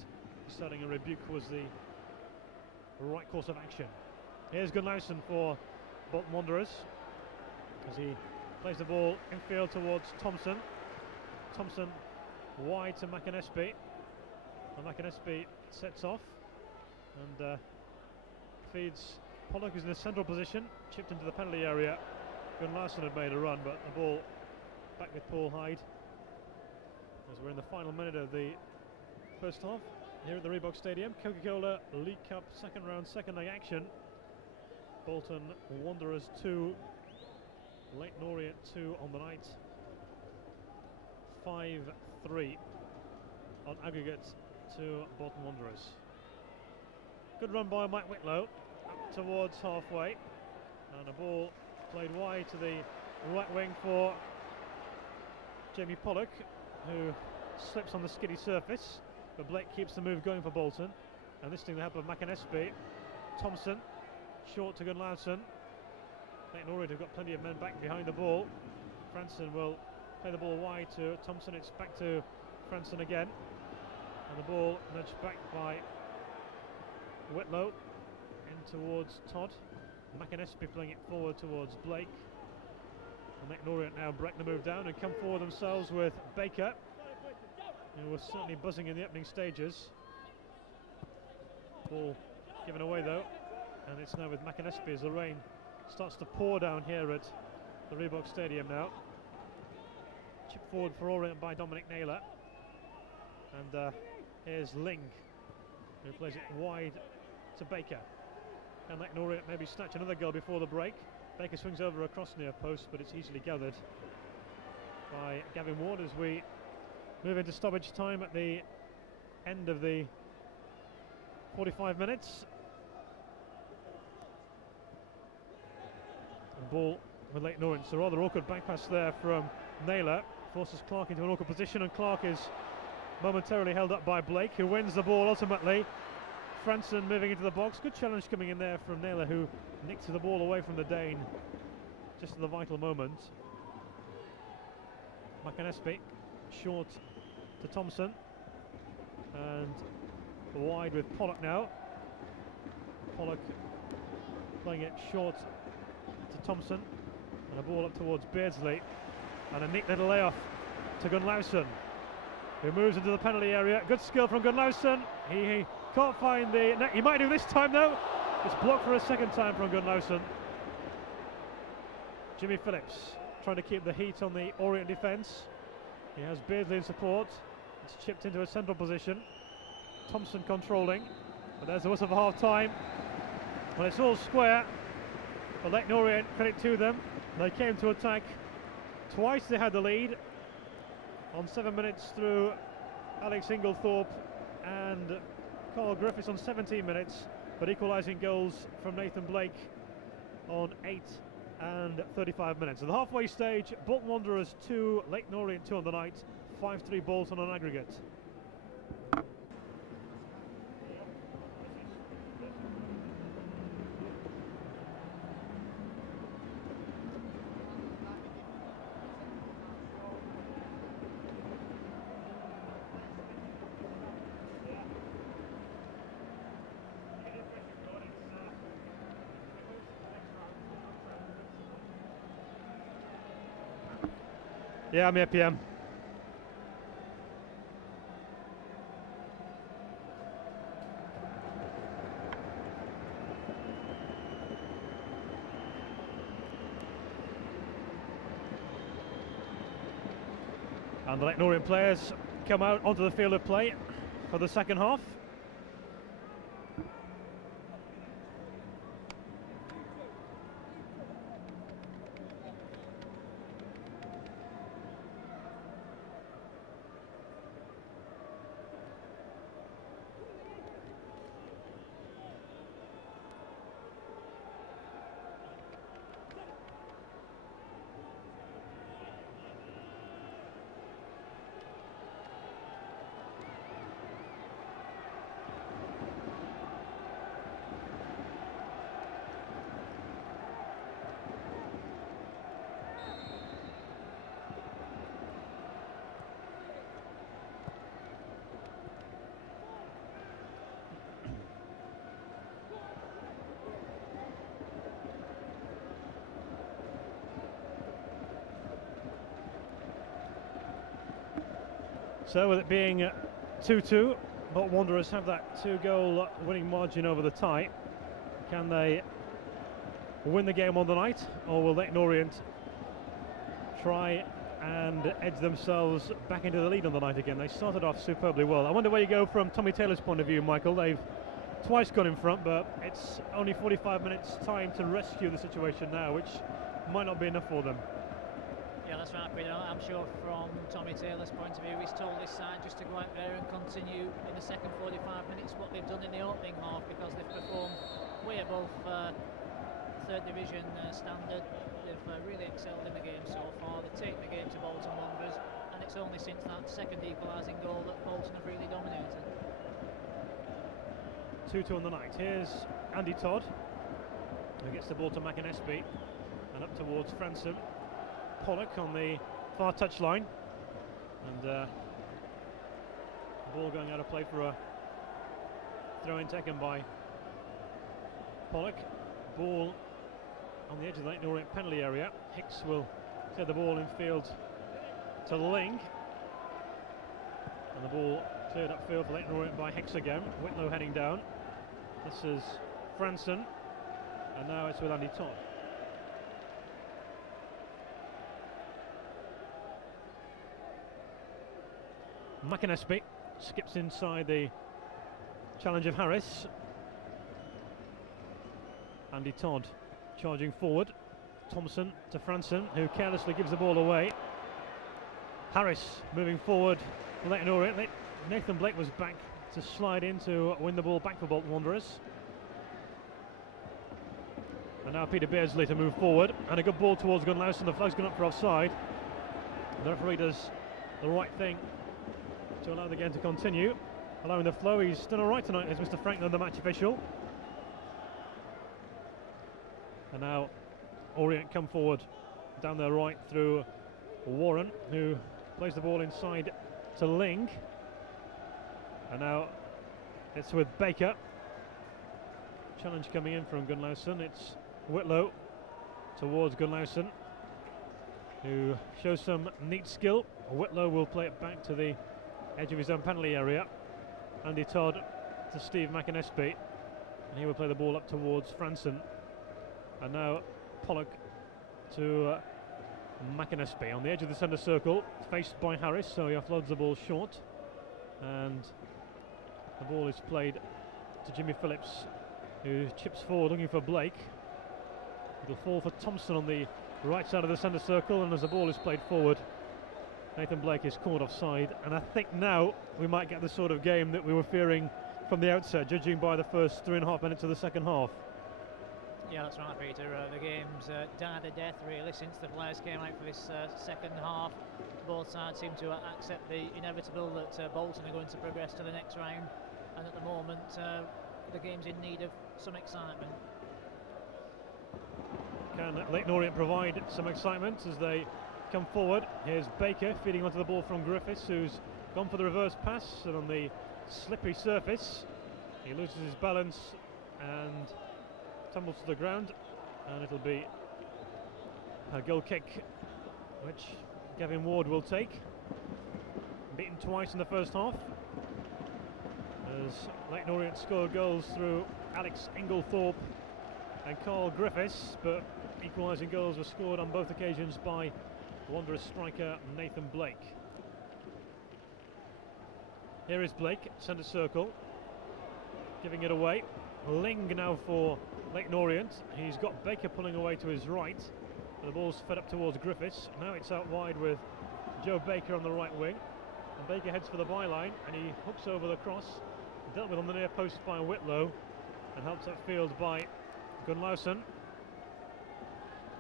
deciding a rebuke was the right course of action. Here's Gunnarsson for Bolton Wanderers as he plays the ball infield towards Thompson. Thompson wide to McAnespie, and McAnespie sets off and feeds Pollock, who's in a central position, chipped into the penalty area. Gunnarsson had made a run, but the ball back with Paul Hyde as we're in the final minute of the first half here at the Reebok Stadium. Coca-Cola League Cup second round, second leg action. Bolton Wanderers 2, Leyton Orient 2 on the night. 5-3 on aggregate to Bolton Wanderers. Good run by Mike Whitlow up towards halfway, and a ball played wide to the right wing for Jamie Pollock, who slips on the skiddy surface, but Blake keeps the move going for Bolton, and this thing the help of McAnespie. Thompson short to Gunnarsson, Leyton Orient have got plenty of men back behind the ball. Franson will play the ball wide to Thompson. It's back to Franson again. And the ball nudged back by Whitlow in towards Todd. McAnespie playing it forward towards Blake. And Leyton Orient now break the move down and come forward themselves with Baker, who was certainly buzzing in the opening stages. Ball given away though, and it's now with McAnespie as the rain starts to pour down here at the Reebok Stadium now. Chip forward for Orient by Dominic Naylor. And here's Ling, who plays it wide to Baker. And Leyton Orient maybe snatch another goal before the break. Baker swings over across near post, but it's easily gathered by Gavin Ward as we move into stoppage time at the end of the 45 minutes. And ball with Leyton Orient. So rather awkward back pass there from Naylor. Forces Clark into an awkward position, and Clark is momentarily held up by Blake, who wins the ball ultimately. Franson moving into the box. Good challenge coming in there from Naylor, who nicked the ball away from the Dane just at the vital moment. McAnespie short to Thompson, and wide with Pollock now. Pollock playing it short to Thompson, and a ball up towards Beardsley, and a neat little layoff to Gunnlausen, who moves into the penalty area. Good skill from Gunnlausen. He can't find the net. He might do this time though. It's blocked for a second time from Gunnlausen. Jimmy Phillips trying to keep the heat on the Orient defence. He has Beardsley in support. It's chipped into a central position. Thompson controlling, but there's the whistle for half time. Well, it's all square, but Leyton Orient, credit to them, they came to attack. Twice they had the lead on 7 minutes through Alex Inglethorpe and Carl Griffiths on 17 minutes, but equalising goals from Nathan Blake on 8 and 35 minutes. At the halfway stage, Bolton Wanderers 2, Leyton Orient 2 on the night, 5-3 Bolton on aggregate. Yeah, I'm here, PM. And the Leyton Orient players come out onto the field of play for the second half. So with it being 2-2, Bolton Wanderers have that 2-goal winning margin over the tie. Can they win the game on the night, or will Leyton Orient try and edge themselves back into the lead on the night again? They started off superbly well. I wonder where you go from Tommy Taylor's point of view, Michael. They've twice gone in front, but it's only 45 minutes time to rescue the situation now, which might not be enough for them. Yeah, that's right, Peter. I'm sure from Tommy Taylor's point of view, he's told this side just to go out there and continue in the second 45 minutes what they've done in the opening half, because they've performed way above third division standard. They've really excelled in the game so far. They've taken the game to Bolton Wanderers, and it's only since that second equalising goal that Bolton have really dominated. 2-2 on the night. Here's Andy Todd, who gets the ball to McAnespie. And up towards Franson. Pollock on the far touchline. And the ball going out of play for a throw-in taken by Pollock. Ball on the edge of the Leyton Orient penalty area. Hicks will clear the ball in field to Ling. And the ball cleared upfield for Leyton Orient by Hicks again. Whitlow heading down. This is Franson. And now it's with Andy Todd. McAnespie skips inside the challenge of Harris. Andy Todd charging forward. Thompson to Franson, who carelessly gives the ball away. Harris moving forward. Leyton Orient. Nathan Blake was back to slide in to win the ball back for Bolton Wanderers. And now Peter Beardsley to move forward. And a good ball towards Gunlausen. The flag's gone up for offside. The referee does the right thing to allow the game to continue, allowing the flow. He's done all right tonight, is Mr. Franklin, the match official. And now Orient come forward down their right through Warren, who plays the ball inside to Ling. And now it's with Baker. Challenge coming in from Gunlausen. It's Whitlow towards Gunlausen, who shows some neat skill. Whitlow will play it back to the edge of his own penalty area. Andy Todd to Steve McAnespie, and he will play the ball up towards Franson. And now Pollock to McAnespie on the edge of the centre circle, faced by Harris, so he offloads the ball short. And the ball is played to Jimmy Phillips, who chips forward looking for Blake. It'll fall for Thompson on the right side of the centre circle, and as the ball is played forward, Nathan Blake is caught offside. And I think now we might get the sort of game that we were fearing from the outset, judging by the first 3.5 minutes of the second half. Yeah, that's right, Peter. The game's died a death really since the players came out for this second half. Both sides seem to accept the inevitable that Bolton are going to progress to the next round, and at the moment the game's in need of some excitement. Can Leyton Orient provide some excitement as they come forward? Here's Baker feeding onto the ball from Griffiths, who's gone for the reverse pass, and on the slippery surface he loses his balance and tumbles to the ground, and it'll be a goal kick which Gavin Ward will take. Beaten twice in the first half as Leyton Orient scored goals through Alex Inglethorpe and Carl Griffiths, but equalising goals were scored on both occasions by Wanderers striker Nathan Blake. Here is Blake, centre circle, giving it away. Ling now for Leyton Orient. He's got Baker pulling away to his right. The ball's fed up towards Griffiths. Now it's out wide with Joe Baker on the right wing. And Baker heads for the byline and he hooks over the cross. Dealt with on the near post by Whitlow and helped upfield by Gunlausen.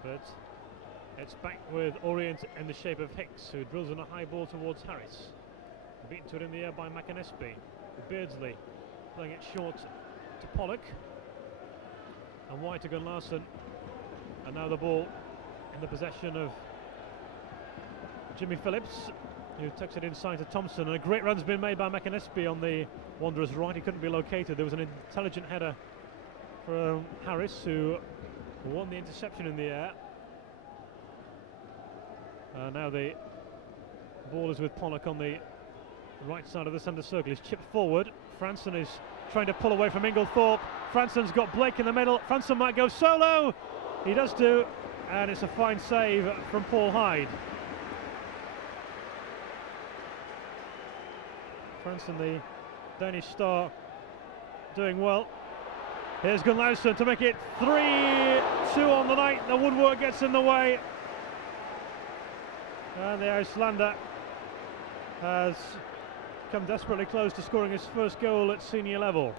But it's back with Orient in the shape of Hicks, who drills in a high ball towards Harris. Beaten to it in the air by McAnespie. Beardsley playing it short to Pollock. And wide to Gunlausen. And now the ball in the possession of Jimmy Phillips, who tucks it inside to Thompson. And a great run's been made by McAnespie on the Wanderers' right. He couldn't be located. There was an intelligent header from Harris, who won the interception in the air. Now the ball is with Pollock on the right side of the centre circle. He's chipped forward. Franson is trying to pull away from Inglethorpe. Franson's got Blake in the middle. Franson might go solo. He does do, and it's a fine save from Paul Hyde. Franson, the Danish star, doing well. Here's Gunlausen to make it 3-2 on the night. The woodwork gets in the way. And the Icelander has come desperately close to scoring his first goal at senior level.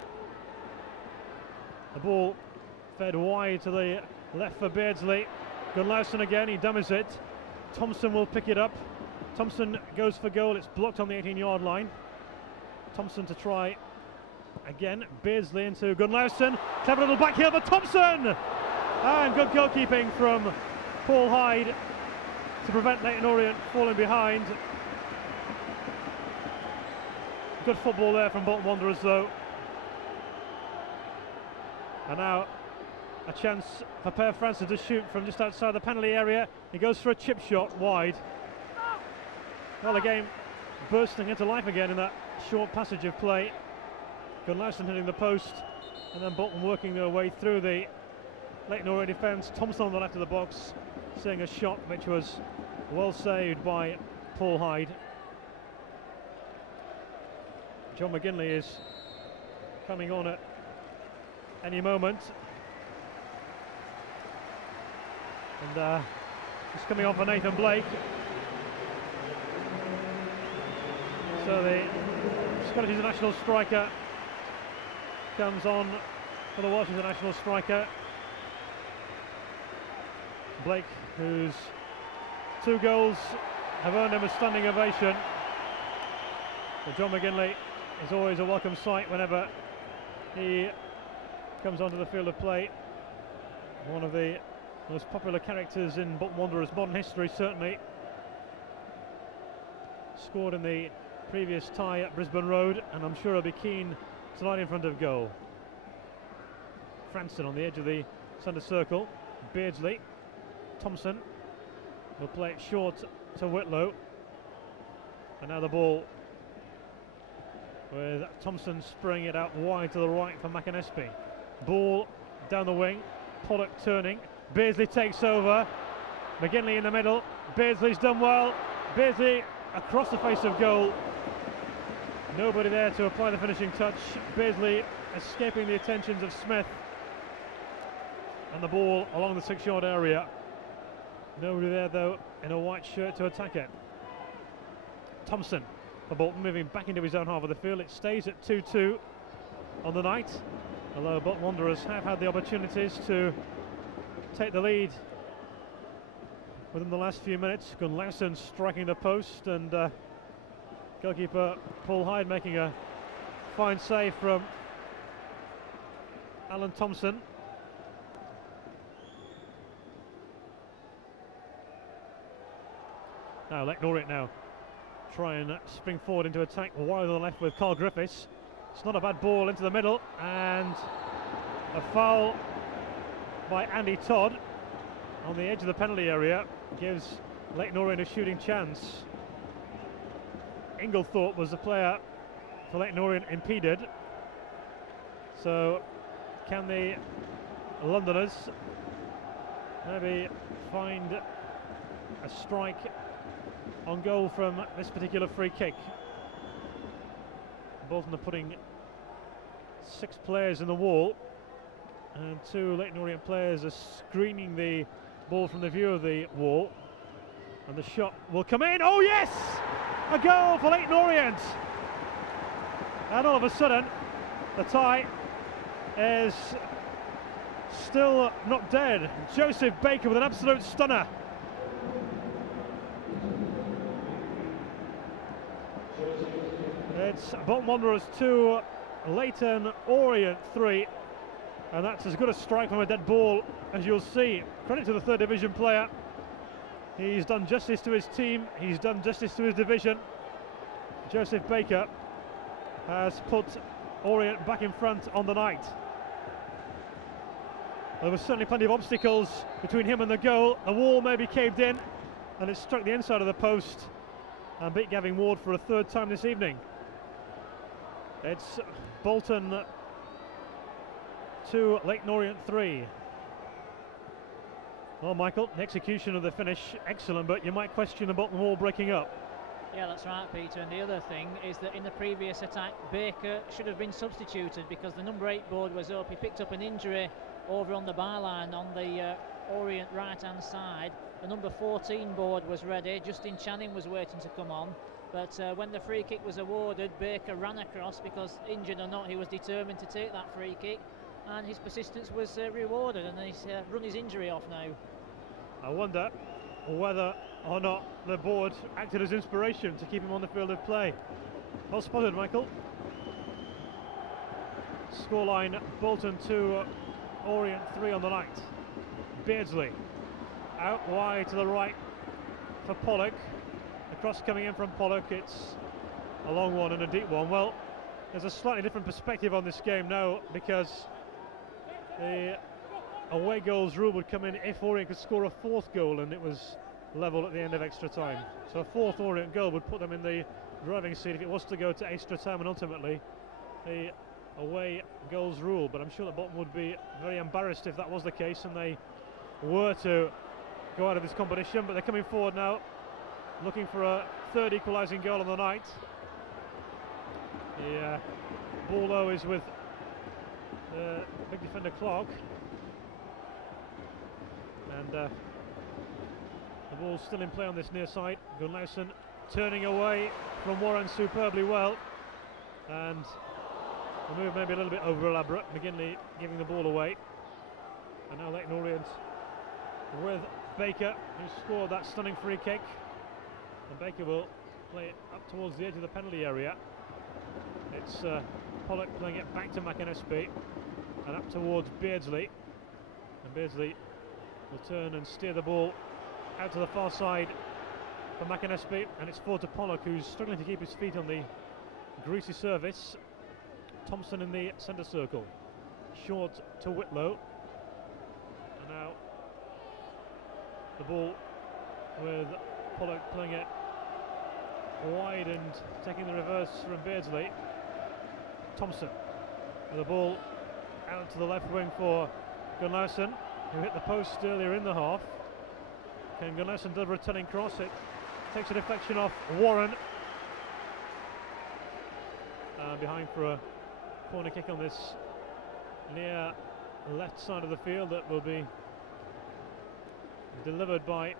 The ball fed wide to the left for Beardsley. Gunlausen again, he dummies it. Thompson will pick it up. Thompson goes for goal, it's blocked on the 18-yard line. Thompson to try again. Beardsley into Gunlausen. Clever little back heel for Thompson! And good goalkeeping from Paul Hyde to prevent Leyton Orient falling behind. Good football there from Bolton Wanderers though. And now a chance for Per Francis to shoot from just outside the penalty area. He goes for a chip shot wide. Well, the game bursting into life again in that short passage of play. Gunnarsson hitting the post, and then Bolton working their way through the Leyton Orient defence. Thompson on the left of the box, seeing a shot which was well saved by Paul Hyde. John McGinley is coming on at any moment. And he's coming on for Nathan Blake. So the Scottish international striker comes on for the Welsh international striker. Blake, whose 2 goals have earned him a standing ovation. But John McGinley is always a welcome sight whenever he comes onto the field of play. One of the most popular characters in Bolton Wanderers' modern history, certainly. Scored in the previous tie at Brisbane Road, and I'm sure he'll be keen tonight in front of goal. Franson on the edge of the centre circle. Beardsley. Thompson will play it short to Whitlow. And now the ball with Thompson spraying it out wide to the right for McAnespie. Ball down the wing. Pollock turning. Beardsley takes over. McGinley in the middle. Beardsley's done well. Beardsley across the face of goal. Nobody there to apply the finishing touch. Beardsley escaping the attentions of Smith. And the ball along the 6-yard area. Nobody there though in a white shirt to attack it. Thompson for Bolton moving back into his own half of the field. It stays at 2-2 on the night, although Bolton Wanderers have had the opportunities to take the lead within the last few minutes. Gunnarsson striking the post, and goalkeeper Paul Hyde making a fine save from Alan Thompson. Now Leyton Orient now try and spring forward into attack wide on the left with Carl Griffiths. It's not a bad ball into the middle, and a foul by Andy Todd on the edge of the penalty area gives Leyton Orient a shooting chance. Inglethorpe was the player for Leyton Orient impeded. So can the Londoners maybe find a strike on goal from this particular free kick? Bolton are putting 6 players in the wall, and 2 Leyton Orient players are screening the ball from the view of the wall, and the shot will come in. Oh yes, a goal for Leyton Orient, and all of a sudden the tie is still not dead. Joseph Baker with an absolute stunner. It's Bolton Wanderers 2, Leyton Orient 3, and that's as good a strike from a dead ball as you'll see. Credit to the 3rd division player. He's done justice to his team, he's done justice to his division. Joseph Baker has put Orient back in front on the night. There was certainly plenty of obstacles between him and the goal. The wall maybe caved in, and it struck the inside of the post and beat Gavin Ward for a 3rd time this evening. It's Bolton 2, Leyton Orient 3. Well, Michael, the execution of the finish, excellent, but you might question the Bolton wall breaking up. Yeah, that's right, Peter. And the other thing is that in the previous attack, Baker should have been substituted because the number 8 board was up. He picked up an injury over on the byline on the Orient right-hand side. The number 14 board was ready. Justin Channing was waiting to come on. But when the free kick was awarded, Baker ran across because, injured or not, he was determined to take that free kick, and his persistence was rewarded, and he's run his injury off now. I wonder whether or not the board acted as inspiration to keep him on the field of play. Well spotted, Michael. Scoreline: Bolton 2, Orient 3 on the night. Beardsley out wide to the right for Pollock. The cross coming in from Pollock, it's a long one and a deep one. Well, there's a slightly different perspective on this game now, because the away goals rule would come in if Orient could score a fourth goal and it was level at the end of extra time. So a fourth Orient goal would put them in the driving seat if it was to go to extra time and ultimately the away goals rule. But I'm sure that Bolton would be very embarrassed if that was the case and they were to go out of this competition. But they're coming forward now, looking for a third equalising goal of the night. The ball though is with big defender Clark, and the ball's still in play on this near side. Gunnlaugsson turning away from Warren superbly well, and the move maybe a little bit over elaborate. McGinley giving the ball away, and now Leyton Orient with Baker, who scored that stunning free kick, and Baker will play it up towards the edge of the penalty area. It's Pollock playing it back to McInnesby and up towards Beardsley, and Beardsley will turn and steer the ball out to the far side for McInnesby, and it's forward to Pollock, who's struggling to keep his feet on the greasy surface. Thompson in the centre circle, short to Whitlow, and now the ball with Pollock playing it wide and taking the reverse from Beardsley. Thompson with the ball out to the left wing for Gunnlaugsson, who hit the post earlier in the half. Can Gunnlaugsson deliver a turning cross? It takes a deflection off Warren, behind for a corner kick on this near left side of the field that will be delivered by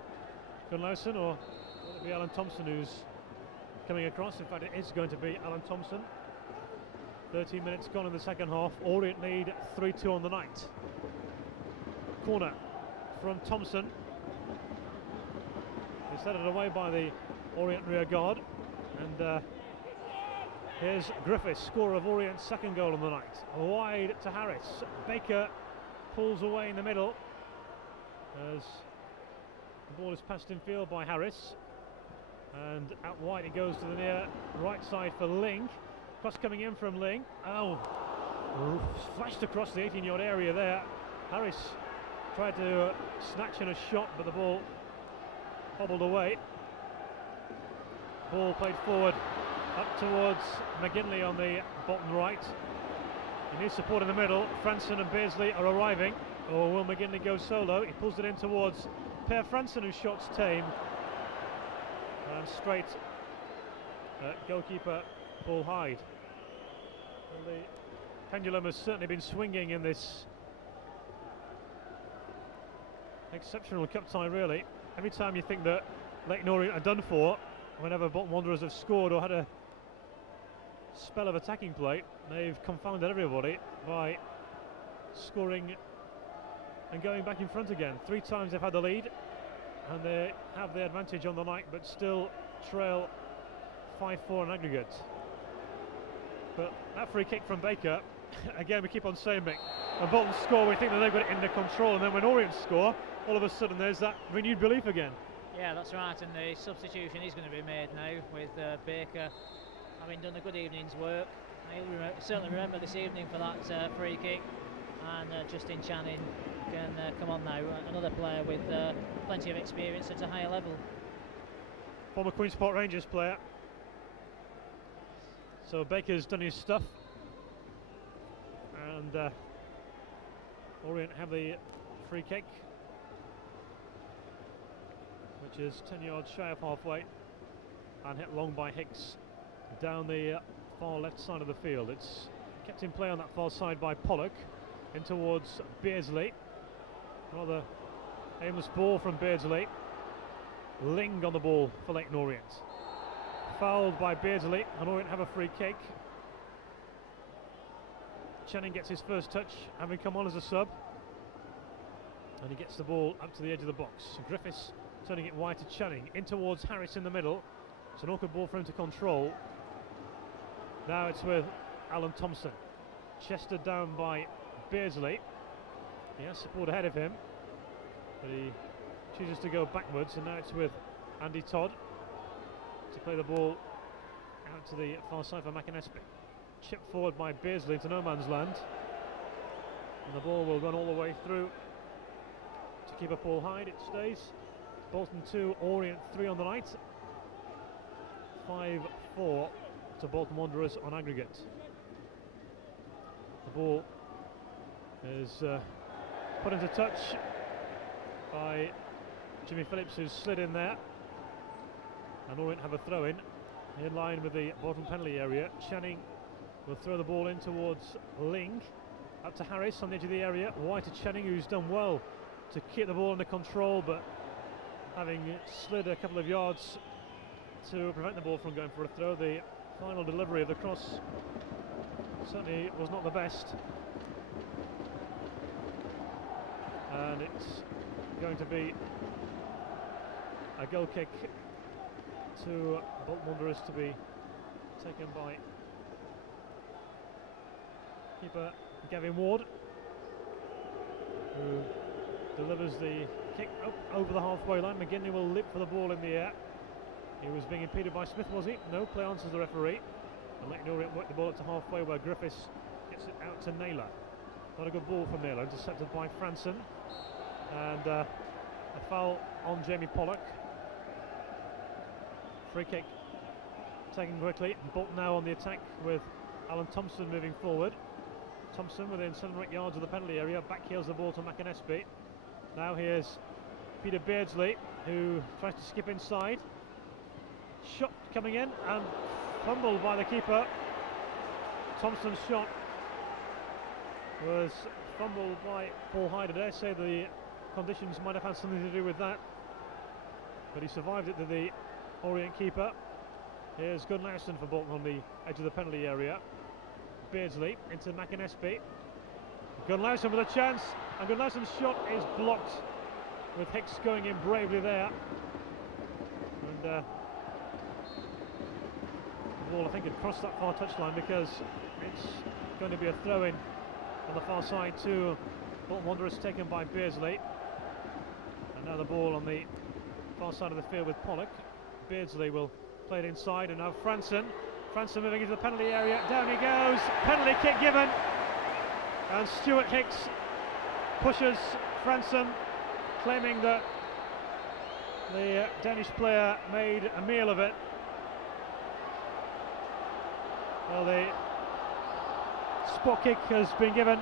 Gunnlaugsson, or will it be Alan Thompson who's coming across? In fact, it is going to be Alan Thompson. 13 minutes gone in the second half. Orient lead 3-2 on the night. Corner from Thompson. He's headed away by the Orient rear guard, and here's Griffiths, scorer of Orient's second goal on the night. Wide to Harris. Baker pulls away in the middle as the ball is passed in field by Harris, and out wide it goes to the near right side for Ling. Cross coming in from Ling. Oh, flashed across the 18-yard area there. Harris tried to snatch in a shot, but the ball hobbled away. Ball played forward up towards McGinley on the Bolton right. He needs support in the middle. Franson and Beardsley are arriving. Or will McGinley go solo? He pulls it in towards Per Franson, whose shot's tame. And straight goalkeeper Paul Hyde. Well, the pendulum has certainly been swinging in this exceptional cup tie, really. Every time you think that Leyton Orient are done for, whenever Bolton Wanderers have scored or had a spell of attacking play, they've confounded everybody by scoring and going back in front again. 3 times they've had the lead, and they have the advantage on the night, but still trail 5-4 in aggregate. But that free kick from Baker, again, we keep on saying, Mick, when Bolton score, we think that they've got it under control, and then when Orient score, all of a sudden there's that renewed belief again. Yeah, that's right, and the substitution is going to be made now with Baker having done a good evening's work. He'll certainly remember this evening for that free kick, and Justin Channing can come on now, another player with plenty of experience at a higher level. Former Queen's Park Rangers player. So Baker's done his stuff, and Orient have the free kick, which is 10 yards shy of halfway, and hit long by Hicks down the far left side of the field. It's kept in play on that far side by Pollock, in towards Beardsley. Rather aimless ball from Beardsley. Ling on the ball for Leyton Orient. Fouled by Beardsley, and Orient have a free kick. Channing gets his first touch, having come on as a sub, and he gets the ball up to the edge of the box. Griffiths turning it wide to Channing, in towards Harris in the middle. It's an awkward ball for him to control. Now it's with Alan Thompson, chested down by Beardsley. He has support ahead of him, but he chooses to go backwards, and now it's with Andy Todd to play the ball out to the far side for McAnespie. Chipped forward by Beardsley into no man's land, and the ball will run all the way through to keeper Paul Hyde. It stays. Bolton 2, Orient 3 on the night. 5-4 to Bolton Wanderers on aggregate. The ball is put into touch by Jimmy Phillips, who's slid in there, and Orient have a throw in line with the Bolton penalty area. Channing will throw the ball in towards Ling, up to Harris on the edge of the area. Wide to Channing, who's done well to keep the ball under control, but having slid a couple of yards to prevent the ball from going for a throw. The final delivery of the cross certainly was not the best, and it's going to be a goal kick to Bolton Wanderers to be taken by keeper Gavin Ward, who delivers the kick up over the halfway line. McGinley will leap for the ball in the air. He was being impeded by Smith, was he? No, play answers the referee. And Leyton Orient worked the ball up to halfway, where Griffiths gets it out to Naylor. Not a good ball from Naylor, intercepted by Franson. And a foul on Jamie Pollock. Free kick taken quickly. Bolton now on the attack with Alan Thompson moving forward. Thompson within 7 or 8 yards of the penalty area, backheels the ball to McAnespie. Now here's Peter Beardsley, who tries to skip inside. Shot coming in and fumbled by the keeper. Thompson's shot was fumbled by Paul Hyde. I dare say the conditions might have had something to do with that, but he survived it to the Orient keeper. Here's Gunnarsson for Bolton on the edge of the penalty area. Beardsley into McAnespie. Gunnarsson with a chance, and Gunnarsson's shot is blocked, with Hicks going in bravely there. And the ball, I think, had crossed that far touchline, because it's going to be a throw-in on the far side to Bolton Wanderers, taken by Beardsley. And now the ball on the far side of the field with Pollock. Beardsley will play it inside, and now Franson moving into the penalty area. Down he goes. Penalty kick given, and Stuart Hicks pushes Franson, claiming that the Danish player made a meal of it. Well, the spot kick has been given.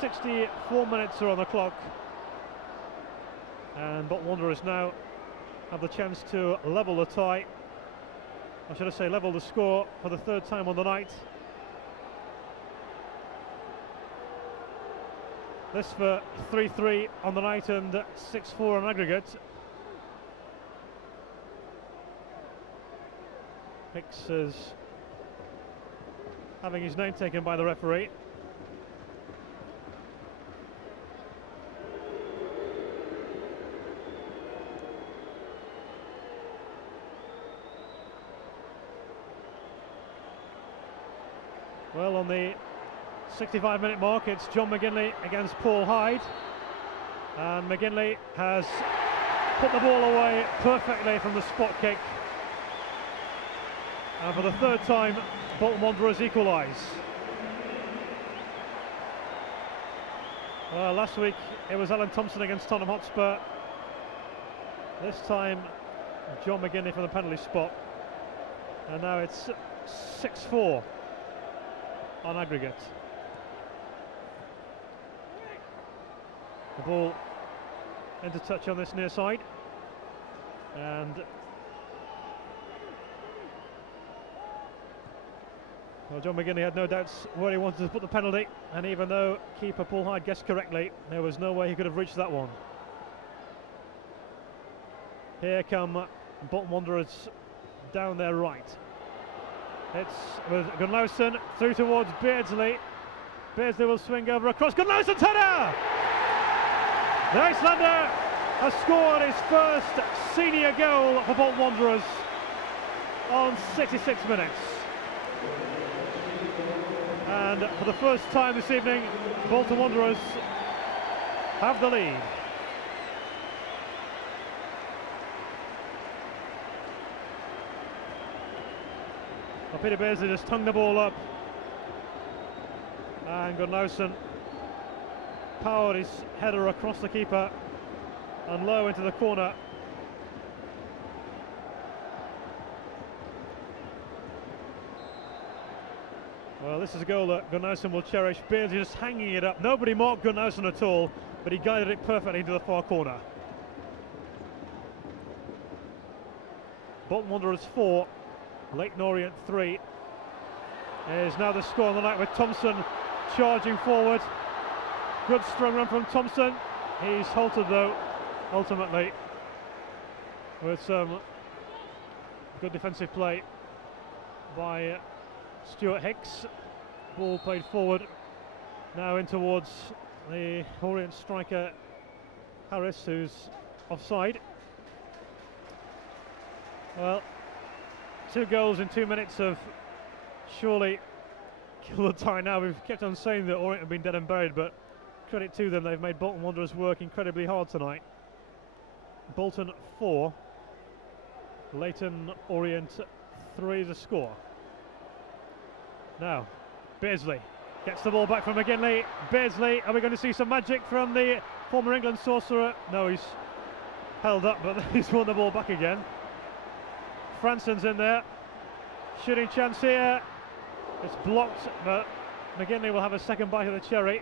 64 minutes are on the clock, and Bolton Wanderers now have the chance to level the tie. I should say level the score for the 3rd time on the night. This for 3-3 on the night and 6-4 on aggregate. Hicks is having his name taken by the referee. Well, on the 65-minute mark, it's John McGinley against Paul Hyde, and McGinley has put the ball away perfectly from the spot kick, and for the 3rd time Bolton Wanderers equalise. Well, last week it was Alan Thompson against Tottenham Hotspur. This time John McGinley from the penalty spot, and now it's 6-4 on aggregate. The ball into touch on this near side, and well, John McGinley had no doubts where he wanted to put the penalty, and even though keeper Paul Hyde guessed correctly, there was no way he could have reached that one. Here come Bolton Wanderers down their right. It's with Gunnarsson through towards Beardsley. Beardsley will swing over across. Gunnarsson header! The Icelander has scored his first senior goal for Bolton Wanderers on 66 minutes. And for the first time this evening, Bolton Wanderers have the lead. Peter Beardsley just hung the ball up, and Gunnlaugsson powered his header across the keeper and low into the corner. Well, this is a goal that Gunnlaugsson will cherish. Beardsley just hanging it up. Nobody marked Gunnlaugsson at all, but he guided it perfectly into the far corner. Bolton Wanderers 4, Leyton Orient 3. Is now the score on the night with Thompson charging forward. Good strong run from Thompson. He's halted though, ultimately, with some good defensive play by Stuart Hicks. Ball played forward, now in towards the Orient striker Harris, who's offside. Well, 2 goals in 2 minutes have surely killed the tie now. We've kept on saying that Orient have been dead and buried, but credit to them, they've made Bolton Wanderers work incredibly hard tonight. Bolton 4, Leyton Orient 3 the score. Now, Beardsley gets the ball back from McGinley. Beardsley, are we going to see some magic from the former England sorcerer? No, he's held up, but he's won the ball back again. Franson's in there, shooting chance here. It's blocked, but McGinley will have a second bite of the cherry.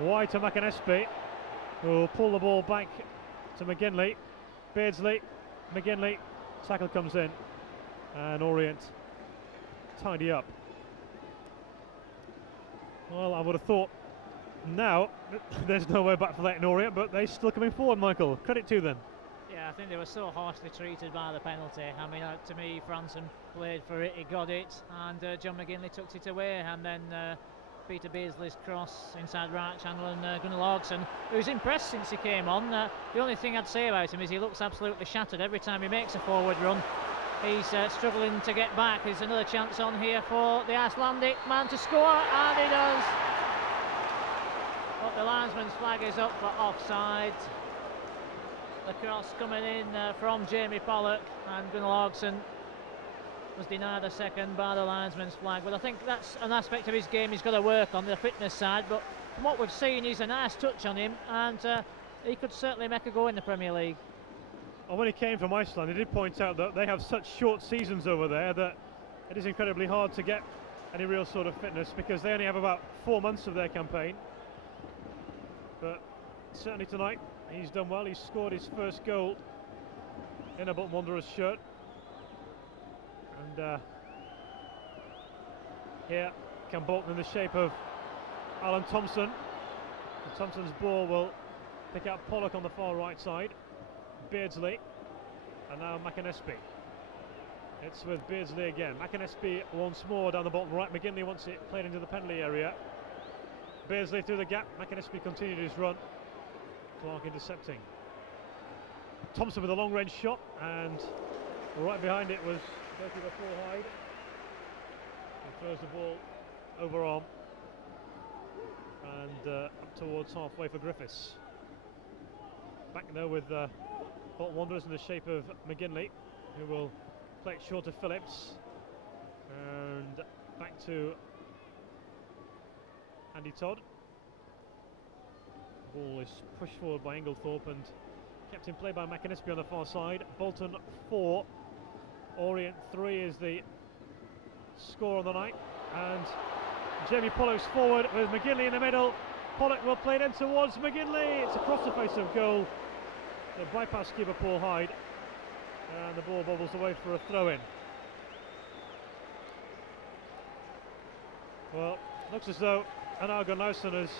Wide to McAnespie, who will pull the ball back to McGinley. Beardsley, McGinley, tackle comes in, and Orient tidy up. Well, I would have thought now there's no way back for Leyton Orient, but they're still coming forward, Michael. Credit to them. Yeah, I think they were so harshly treated by the penalty. I mean, to me, Franson played for it, he got it, and John McGinley tucked it away, and then Peter Beardsley's cross inside right channel, and Gunnlaugsson, who's impressed since he came on. The only thing I'd say about him is he looks absolutely shattered every time he makes a forward run. He's struggling to get back. There's another chance on here for the Icelandic man to score, and he does. But the linesman's flag is up for offside. The cross coming in from Jamie Pollock, and Gunnlaugsson was denied a second by the linesman's flag. But I think that's an aspect of his game he's got to work on, the fitness side. But from what we've seen, he's a nice touch on him, and he could certainly make a go in the Premier League. And when he came from Iceland, he did point out that they have such short seasons over there that it is incredibly hard to get any real sort of fitness, because they only have about 4 months of their campaign. But certainly tonight he's done well. He's scored his first goal in a Bolton Wanderers shirt, and here come Bolton in the shape of Alan Thompson. And Thompson's ball will pick up Pollock on the far right side. Beardsley, and now McAnespie. It's with Beardsley again. McAnespie once more down the Bolton right. McGinley wants it played into the penalty area. Beardsley through the gap. McAnespie continued his run. Clark intercepting. Thompson with a long range shot, and right behind it was Bertie the full hide. He throws the ball over arm and up towards halfway for Griffiths. Back now with Bolton Wanderers in the shape of McGinley, who will play it short to Phillips, and back to Andy Todd. Ball is pushed forward by Inglethorpe and kept in play by McAnespie on the far side. Bolton 4, Orient 3 is the score on the night, and Jamie Pollock's forward with McGinley in the middle. Pollock will play it in towards McGinley. It's across the face of goal. The bypass keeper Paul Hyde, and the ball bobbles away for a throw-in. Well, looks as though Gunnlaugsson has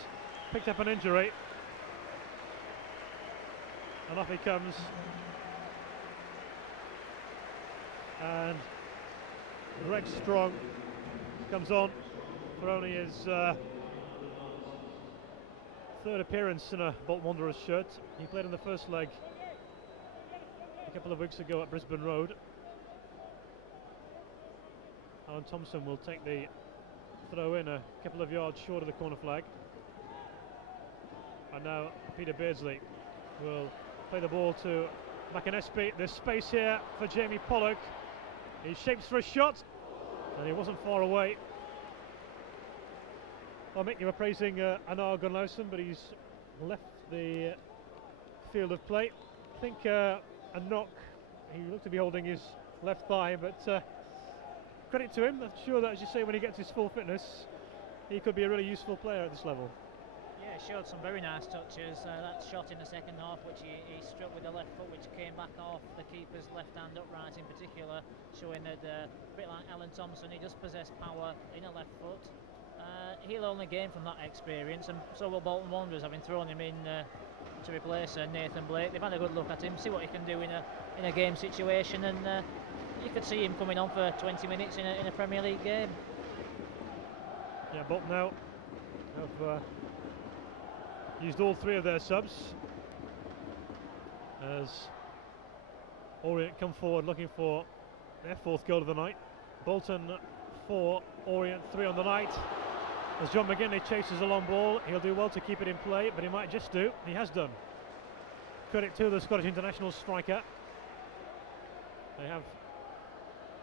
picked up an injury, and off he comes. And Greg Strong comes on for only his third appearance in a Bolton Wanderers shirt. He played in the first leg a couple of weeks ago at Brisbane Road. Alan Thompson will take the throw in a couple of yards short of the corner flag. And now Peter Beardsley will play the ball to McAnespie. There's space here for Jamie Pollock. He shapes for a shot, and he wasn't far away. Well, Mick, you were praising Anar Gunnlaugsson, but he's left the field of play. I think a knock. He looked to be holding his left thigh, but credit to him. I'm sure that, as you say, when he gets his full fitness, he could be a really useful player at this level. Yeah, showed some very nice touches. That shot in the second half, which he struck with the left foot, which came back off the keeper's left hand upright in particular, showing that a bit like Alan Thompson, he does possess power in a left foot. He'll only gain from that experience, and so will Bolton Wanderers, having thrown him in to replace Nathan Blake. They've had a good look at him, see what he can do in a game situation, and you could see him coming on for 20 minutes in a Premier League game. Yeah, Bolton now have used all three of their subs as Orient come forward looking for their fourth goal of the night. Bolton 4, Orient 3 on the night. As John McGinley chases a long ball, he'll do well to keep it in play, but he might just do. He has done. Credit to the Scottish international striker. They have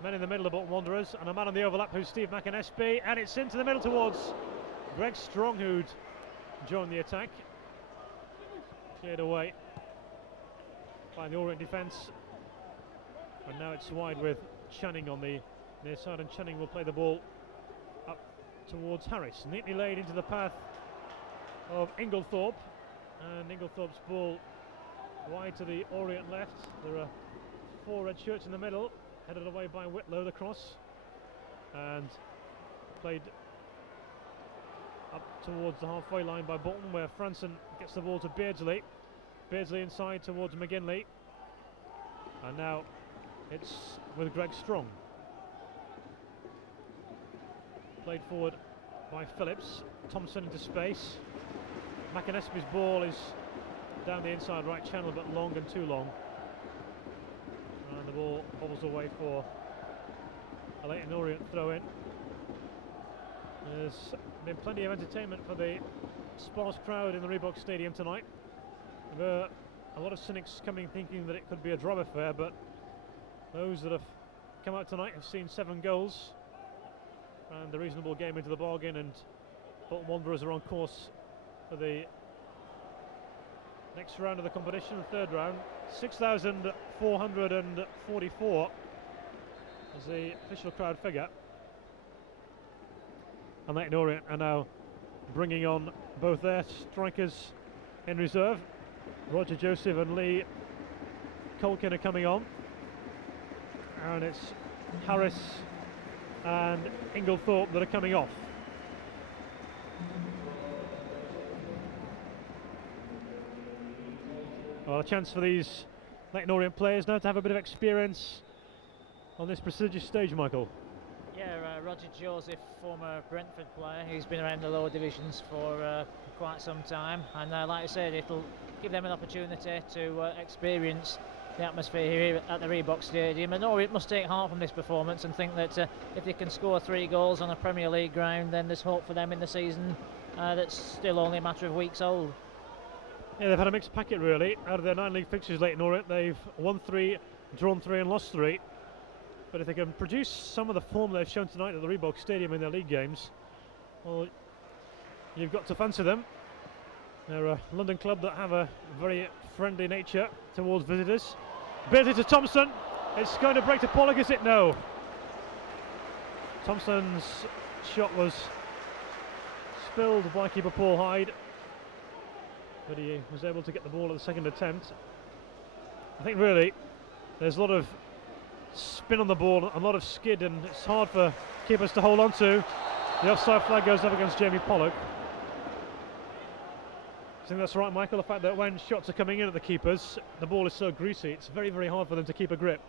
men in the middle of Bolton Wanderers and a man on the overlap who's Steve McInnesby, and it's into the middle towards Greg Strong, who'd joined the attack. Cleared away by the Orient defence, and now it's wide with Channing on the near side, and Channing will play the ball up towards Harris, neatly laid into the path of Inglethorpe, and Inglethorpe's ball wide to the Orient left. There are 4 red shirts in the middle, headed away by Whitlow, the cross, and played up towards the halfway line by Bolton, where Franson gets the ball to Beardsley. Beardsley inside towards McGinley, and now it's with Greg Strong. Played forward by Phillips. Thompson into space. McInnesby's ball is down the inside right channel, but long and too long. And the ball bobbles away for a Leyton Orient throw in. There's been plenty of entertainment for the sparse crowd in the Reebok Stadium tonight. There were a lot of cynics coming thinking that it could be a draw affair, but those that have come out tonight have seen 7 goals and a reasonable game into the bargain, and Bolton Wanderers are on course for the next round of the competition, the third round. 6,444 is the official crowd figure. And Leyton Orient are now bringing on both their strikers in reserve. Roger Joseph and Lee Colkin are coming on, and it's Harris and Inglethorpe that are coming off. Well, a chance for these Leyton Orient players now to have a bit of experience on this prestigious stage, Michael. Yeah, Roger Joseph, former Brentford player, he's been around the lower divisions for quite some time, and like I said, it'll give them an opportunity to experience the atmosphere here at the Reebok Stadium. And Orient must take heart from this performance and think that if they can score 3 goals on a Premier League ground, then there's hope for them in the season that's still only a matter of weeks old. Yeah, they've had a mixed packet really. Out of their 9 league fixtures, Leyton Orient, they've won 3, drawn 3 and lost 3. But if they can produce some of the form they've shown tonight at the Reebok Stadium in their league games, well, you've got to fancy them. They're a London club that have a very friendly nature towards visitors. Beardsley to Thompson. It's going to break to Pollock, is it? No. Thompson's shot was spilled by keeper Paul Hyde, but he was able to get the ball at the second attempt. I think really there's a lot of spin on the ball, a lot of skid, and it's hard for keepers to hold on to. The offside flag goes up against Jamie Pollock. I think that's right, Michael, the fact that when shots are coming in at the keepers, the ball is so greasy, it's very, very hard for them to keep a grip.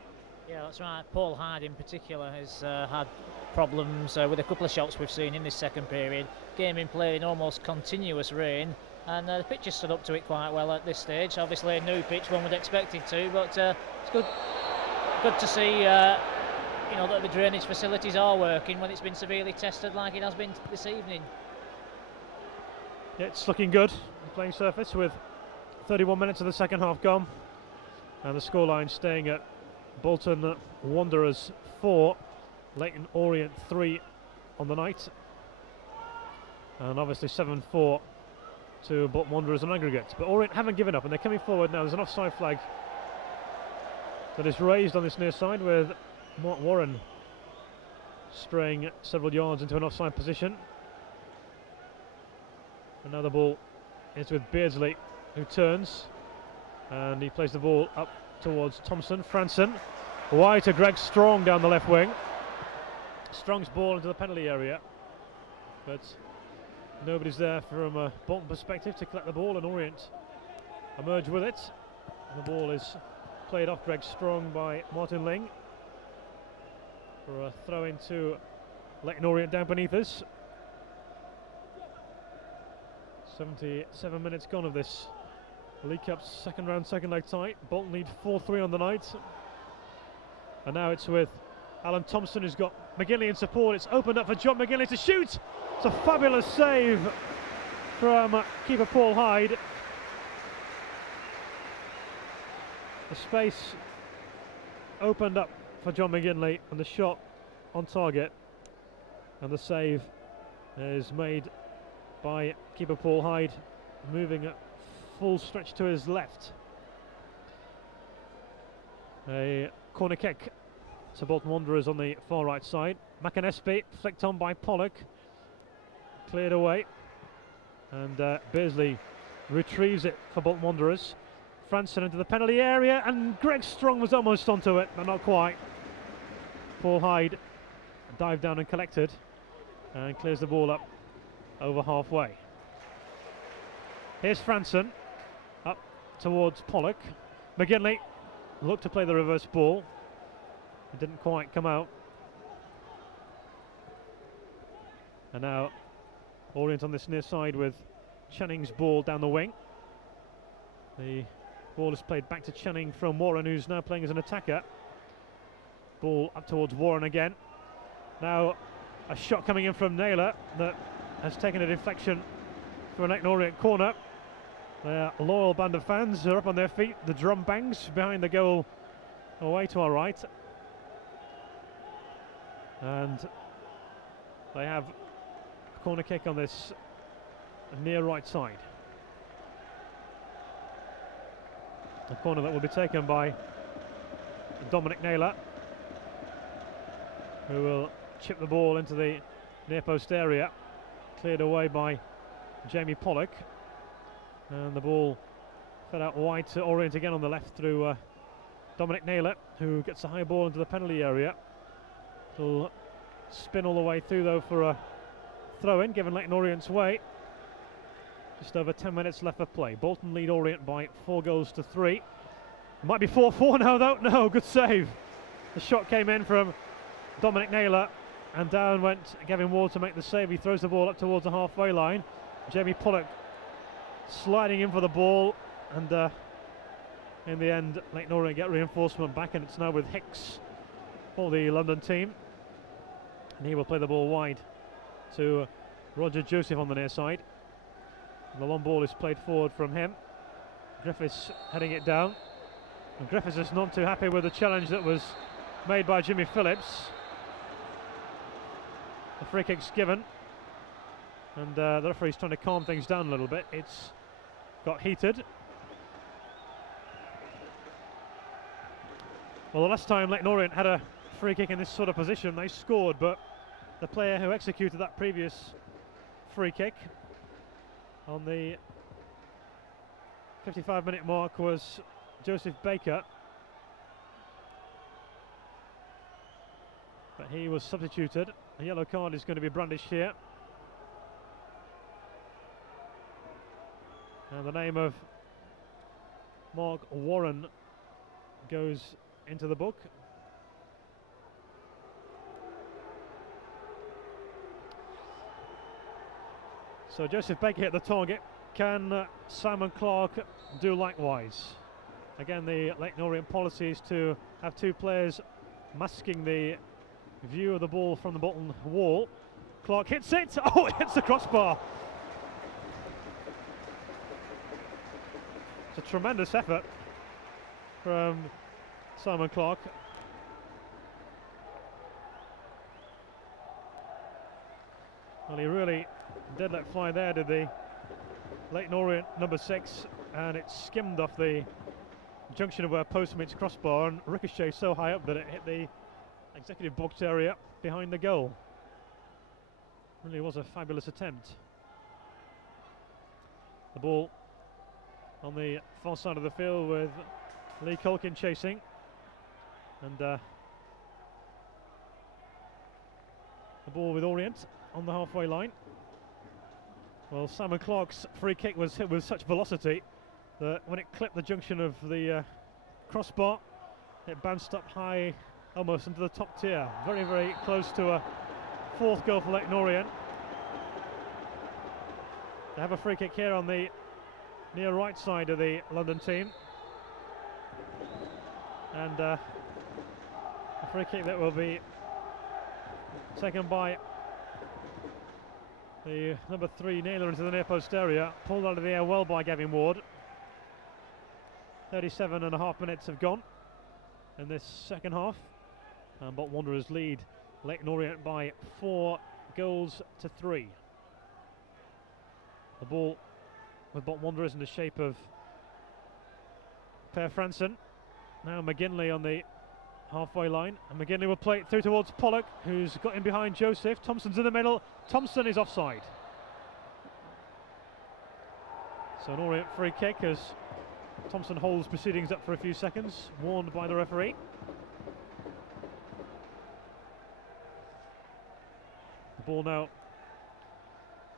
Yeah, that's right. Paul Hyde in particular has had problems with a couple of shots we've seen in this second period. Game in play in almost continuous rain, and the pitch has stood up to it quite well at this stage. Obviously a new pitch, one would expect it to, but it's good to see you know, that the drainage facilities are working when it's been severely tested like it has been this evening. Yeah, it's looking good, the playing surface, with 31 minutes of the second half gone, and the scoreline staying at Bolton Wanderers 4, Leyton Orient 3 on the night, and obviously 7-4 to Bolton Wanderers on aggregate. But Orient haven't given up, and they're coming forward now. There's an offside flag that is raised on this near side, with Mark Warren straying several yards into an offside position. And now the ball is with Beardsley, who turns, and he plays the ball up towards Thompson. Franson wide to Greg Strong down the left wing. Strong's ball into the penalty area, but nobody's there from a Bolton perspective to collect the ball, and Orient emerge with it. And the ball is played off Greg Strong by Martin Ling for a throw into Leyton Orient down beneath us. 77 minutes gone of this League Cup's second round, second leg tie. Bolton lead 4-3 on the night, and now it's with Alan Thompson, who's got McGinley in support. It's opened up for John McGinley to shoot. It's a fabulous save from keeper Paul Hyde. The space opened up for John McGinley, and the shot on target, and the save is made by keeper Paul Hyde, moving at full stretch to his left. A corner kick to Bolton Wanderers on the far right side. McAnespie flicked on by Pollock, cleared away, and Beardsley retrieves it for Bolton Wanderers. Franson into the penalty area, and Greg Strong was almost onto it, but not quite. Paul Hyde dived down and collected, and clears the ball up over halfway. Here's Franson up towards Pollock. McGinley looked to play the reverse ball. It didn't quite come out. And now Orient on this near side with Channing's ball down the wing. The ball is played back to Channing from Warren, who's now playing as an attacker. Ball up towards Warren again. Now a shot coming in from Naylor that has taken a deflection for an Leyton Orient corner. A loyal band of fans are up on their feet. The drum bangs behind the goal away to our right. And they have a corner kick on this near right side. A corner that will be taken by Dominic Naylor, who will chip the ball into the near post area, cleared away by Jamie Pollock, and the ball fed out wide to Orient again on the left through Dominic Naylor, who gets a high ball into the penalty area. It'll spin all the way through though for a throw-in, given Leyton Orient's way. Just over 10 minutes left of play. Bolton lead Orient by 4-3. It might be 4-4 now though. No, good save. The shot came in from Dominic Naylor, and down went Gavin Ward to make the save. He throws the ball up towards the halfway line. Jamie Pollock sliding in for the ball, and in the end Leyton Orient get reinforcement back, and it's now with Hicks for the London team, and he will play the ball wide to Roger Joseph on the near side. And the long ball is played forward from him. Griffiths heading it down, and Griffiths is not too happy with the challenge that was made by Jimmy Phillips. The free kick's given, and the referee's trying to calm things down a little bit. It's got heated. Well, the last time Leyton Orient had a free kick in this sort of position, they scored, but the player who executed that previous free kick on the 55-minute mark was Joseph Baker, but he was substituted. A yellow card is going to be brandished here, and the name of Mark Warren goes into the book. So Joseph Baker hit the target. Can Simon Clark do likewise? Again, the Leyton Orient policy is to have two players masking the view of the ball from the Bolton wall. Clark hits it. Oh, it hits the crossbar. It's a tremendous effort from Simon Clark. did let fly there, did the Leyton Orient number 6, and it skimmed off the junction of where post meets crossbar and ricocheted so high up that it hit the executive box area behind the goal. Really was a fabulous attempt. The ball on the far side of the field with Lee Culkin chasing, and the ball with Orient on the halfway line. Well, Simon Clark's free kick was hit with such velocity that when it clipped the junction of the crossbar, it bounced up high, almost into the top tier. Very, very close to a fourth goal for Leyton Orient. They have a free kick here on the near right side of the London team, and a free kick that will be taken by the number 3 Naylor into the near post area, pulled out of the air well by Gavin Ward. 37.5 minutes have gone in this second half, and Bolton Wanderers lead Leyton Orient by 4 goals to 3. The ball with Bolton Wanderers in the shape of Per Franson. Now McGinley on the halfway line, and McGinley will play it through towards Pollock, who's got in behind Joseph. Thompson's in the middle. Thompson is offside. So an Orient free kick as Thompson holds proceedings up for a few seconds, warned by the referee. The ball now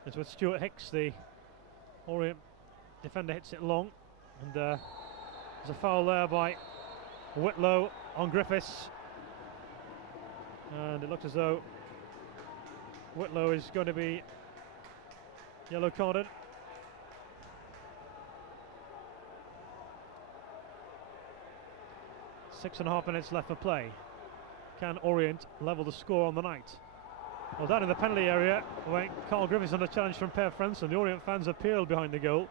is with Stuart Hicks. The Orient defender hits it long, and there's a foul there by Whitlow on Griffiths, and it looks as though Whitlow is going to be yellow carded. Six and a half minutes left for play. Can Orient level the score on the night? Well, down in the penalty area went Carl Griffiths under challenge from Per Franson. The Orient fans appealed behind the goal.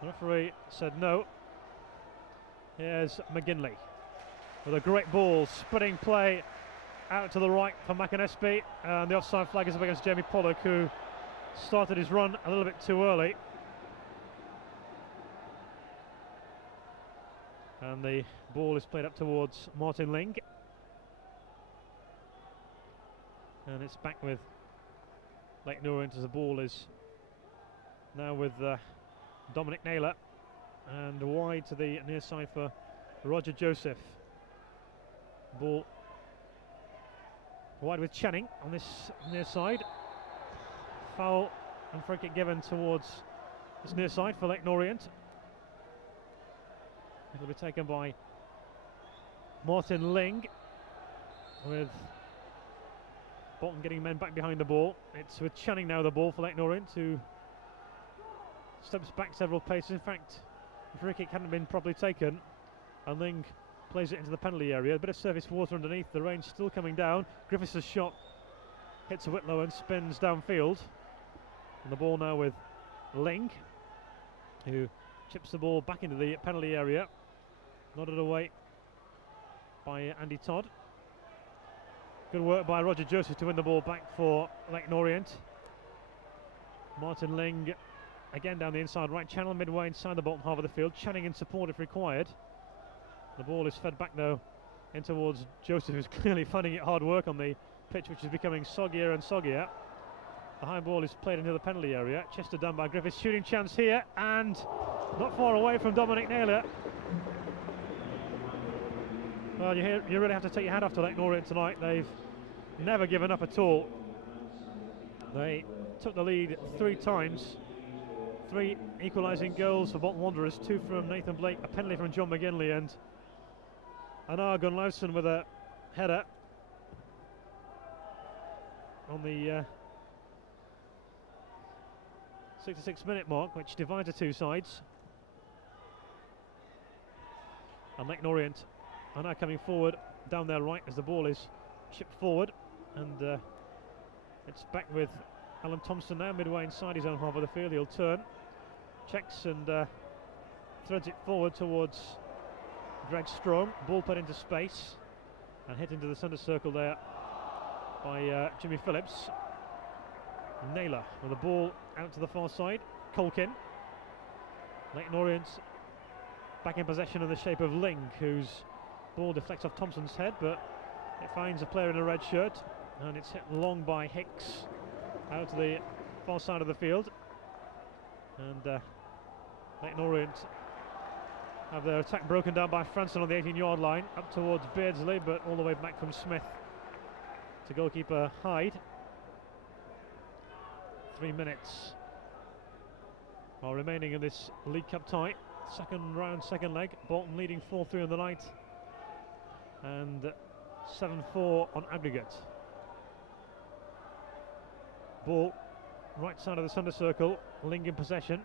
The referee said no. Here's McGinley with a great ball, spreading play out to the right for McAnespie, and the offside flag is up against Jamie Pollock, who started his run a little bit too early. And the ball is played up towards Martin Ling, and it's back with Leyton Orient as the ball is now with Dominic Naylor, and wide to the near side for Roger Joseph. Ball wide with Channing on this near side. Foul and free kick given towards this near side for Leyton Orient. It'll be taken by Martin Ling, with Bolton getting men back behind the ball. It's with Channing now the ball for Leyton Orient, who steps back several paces. In fact, the free kick hadn't been properly taken, and Ling plays it into the penalty area. A bit of surface water underneath, the rain still coming down. Griffiths' shot hits Whitlow and spins downfield. And the ball now with Ling, who chips the ball back into the penalty area. Nodded away by Andy Todd. Good work by Roger Joseph to win the ball back for Leyton Orient. Martin Ling again down the inside right channel, midway inside the Bolton half of the field. Channing in support if required. The ball is fed back though in towards Joseph, who's clearly finding it hard work on the pitch, which is becoming soggier and soggier. The high ball is played into the penalty area. Chester done by Griffiths. Shooting chance here, and not far away from Dominic Naylor. Well, you really have to take your hat off to Leyton Orient tonight. They've never given up at all. They took the lead 3 times. 3 equalising goals for Bolton Wanderers, 2 from Nathan Blake, a penalty from John McGinley, and Anar Gunlausen with a header on the 66-minute mark, which divides the 2 sides. And Leyton Orient are now coming forward down their right as the ball is chipped forward, and it's back with Alan Thompson now midway inside his own half of the field. He'll turn, checks and threads it forward towards Greg Strong. Ball put into space and hit into the centre circle there by Jimmy Phillips. Naylor with the ball out to the far side. Colkin. Leyton Orient back in possession in the shape of Ling, whose ball deflects off Thompson's head, but it finds a player in a red shirt, and it's hit long by Hicks out to the far side of the field. And Leyton Orient have their attack broken down by Franson on the 18-yard line, up towards Beardsley, but all the way back from Smith to goalkeeper Hyde. 3 minutes are remaining in this League Cup tie. Second round, second leg. Bolton leading 4-3 in the night and 7-4 on aggregate. Ball right side of the centre circle. Ling in possession.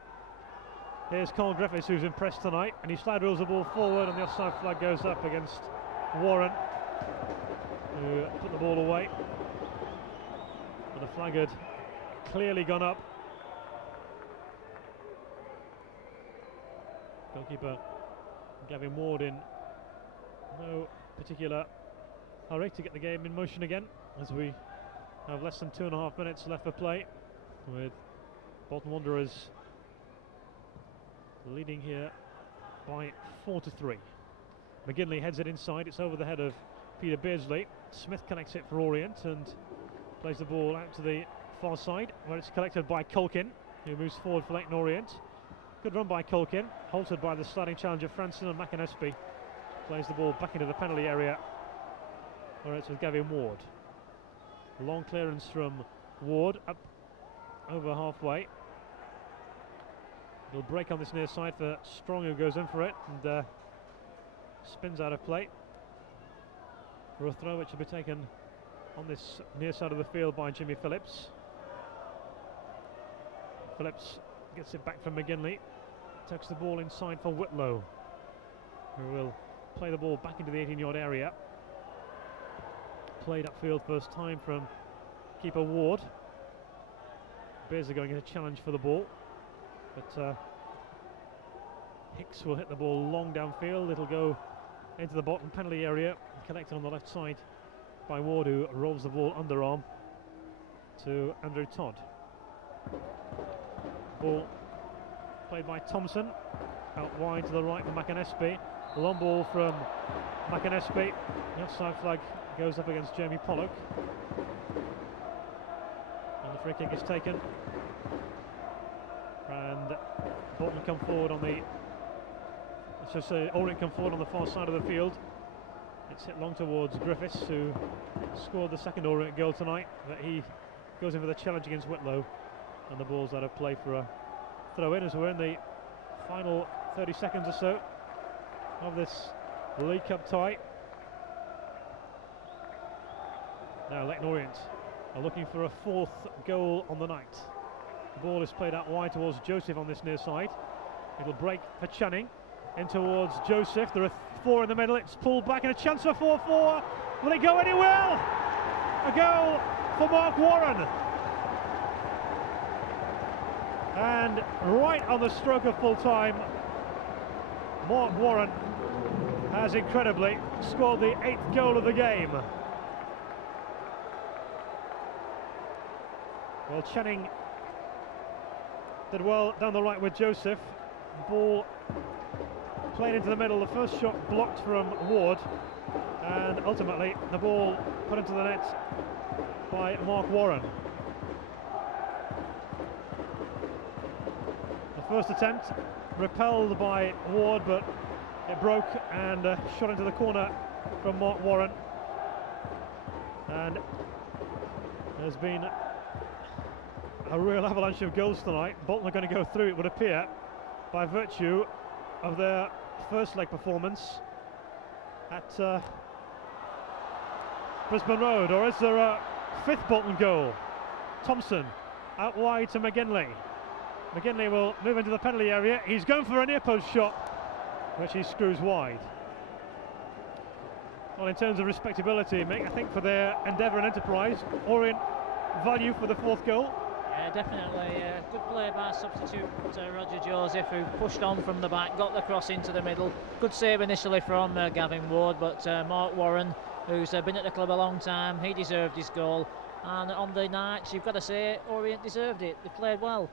Here's Carl Griffiths, who's impressed tonight, and he slide rules the ball forward, and the offside flag goes up against Warren, who put the ball away. But the flag had clearly gone up. Goalkeeper Gavin Ward in no particular hurry to get the game in motion again, as we have less than 2.5 minutes left for play, with Bolton Wanderers leading here by 4-3. McGinley heads it inside. It's over the head of Peter Beardsley. Smith connects it for Orient and plays the ball out to the far side, where it's collected by Colkin, who moves forward for Leyton Orient. Good run by Colkin, halted by the sliding challenge of Franson, and McAnespie plays the ball back into the penalty area, where it's with Gavin Ward. Long clearance from Ward, up over halfway. He'll break on this near side for Strong, who goes in for it and spins out of play for a throw which will be taken on this near side of the field by Jimmy Phillips. Phillips gets it back from McGinley, tucks the ball inside for Whitlow, who will play the ball back into the 18-yard area. Played upfield first time from keeper Ward. Bears are going in a challenge for the ball, but Hicks will hit the ball long downfield. It'll go into the Bolton penalty area, collected on the left side by Ward, who rolls the ball underarm to Andrew Todd. Ball played by Thompson, out wide to the right for McAnespie. Long ball from McAnespie. The offside flag goes up against Jamie Pollock, and the free kick is taken. And Bolton come forward on the, Orient come forward on the far side of the field. It's hit long towards Griffiths, who scored the second Orient goal tonight, but he goes in for the challenge against Whitlow, and the ball's out of play for a throw in, as we're in the final 30 seconds or so of this League Cup tie. Now Leyton Orient are looking for a fourth goal on the night. The ball is played out wide towards Joseph on this near side. It'll break for Channing in towards Joseph. There are 4 in the middle. It's pulled back and a chance for 4-4. Will it go anywhere? A goal for Mark Warren. And right on the stroke of full time, Mark Warren has incredibly scored the 8th goal of the game. Well, Channing did well down the right with Joseph. Ball played into the middle. The first shot blocked from Ward, and ultimately the ball put into the net by Mark Warren. The first attempt repelled by Ward, but it broke and shot into the corner from Mark Warren. And there's been a real avalanche of goals tonight. Bolton are going to go through, it would appear, by virtue of their first leg performance at Brisbane Road. Or is there a 5th Bolton goal? Thompson out wide to McGinley. McGinley will move into the penalty area. He's going for a near post shot, which he screws wide. Well, in terms of respectability, Mick, I think for their endeavour and enterprise, Orient value for the 4th goal. Yeah, definitely. Good play by substitute Roger Joseph, who pushed on from the back, got the cross into the middle. Good save initially from Gavin Ward, but Mark Warren, who's been at the club a long time, he deserved his goal. And on the night, you've got to say, Orient deserved it. They played well.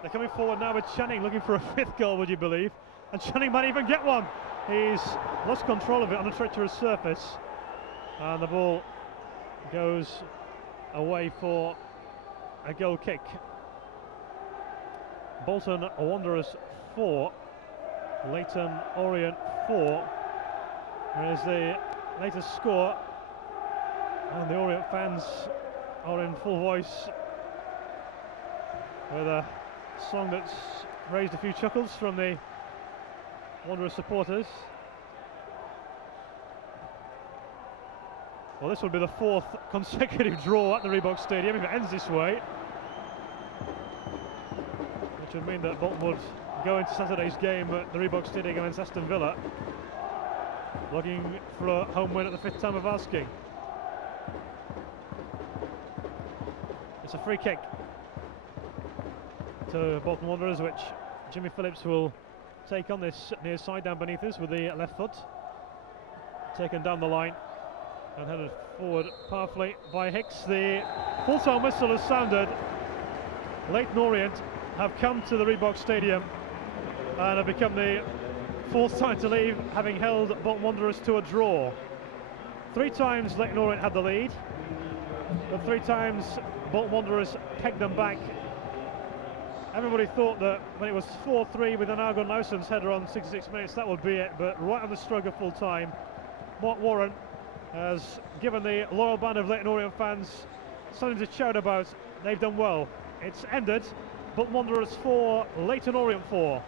They're coming forward now with Channing looking for a 5th goal, would you believe? And Channing might even get one. He's lost control of it on a treacherous surface. And the ball goes away for a goal kick. Bolton Wanderers 4, Leyton Orient 4. There's the latest score, and the Orient fans are in full voice with a song that's raised a few chuckles from the Wanderers supporters. Well, this will be the 4th consecutive draw at the Reebok Stadium if it ends this way, which would mean that Bolton would go into Saturday's game at the Reebok Stadium against Aston Villa, looking for a home win at the 5th time of asking. It's a free kick to Bolton Wanderers, which Jimmy Phillips will take on this near side down beneath us with the left foot. Taken down the line and headed forward powerfully by Hicks. The full-time whistle has sounded. Leyton Orient have come to the Reebok Stadium and have become the 4th side to leave, having held Bolton Wanderers to a draw. 3 times Leyton Orient had the lead, but 3 times Bolton Wanderers pegged them back. Everybody thought that when it was 4-3 with an Argon Lauson's header on 66 minutes, that would be it, but right on the stroke of full time, Mark Warren has given the loyal band of Leyton Orient fans something to shout about. They've done well. It's ended. Bolton Wanderers 4, Leyton Orient 4.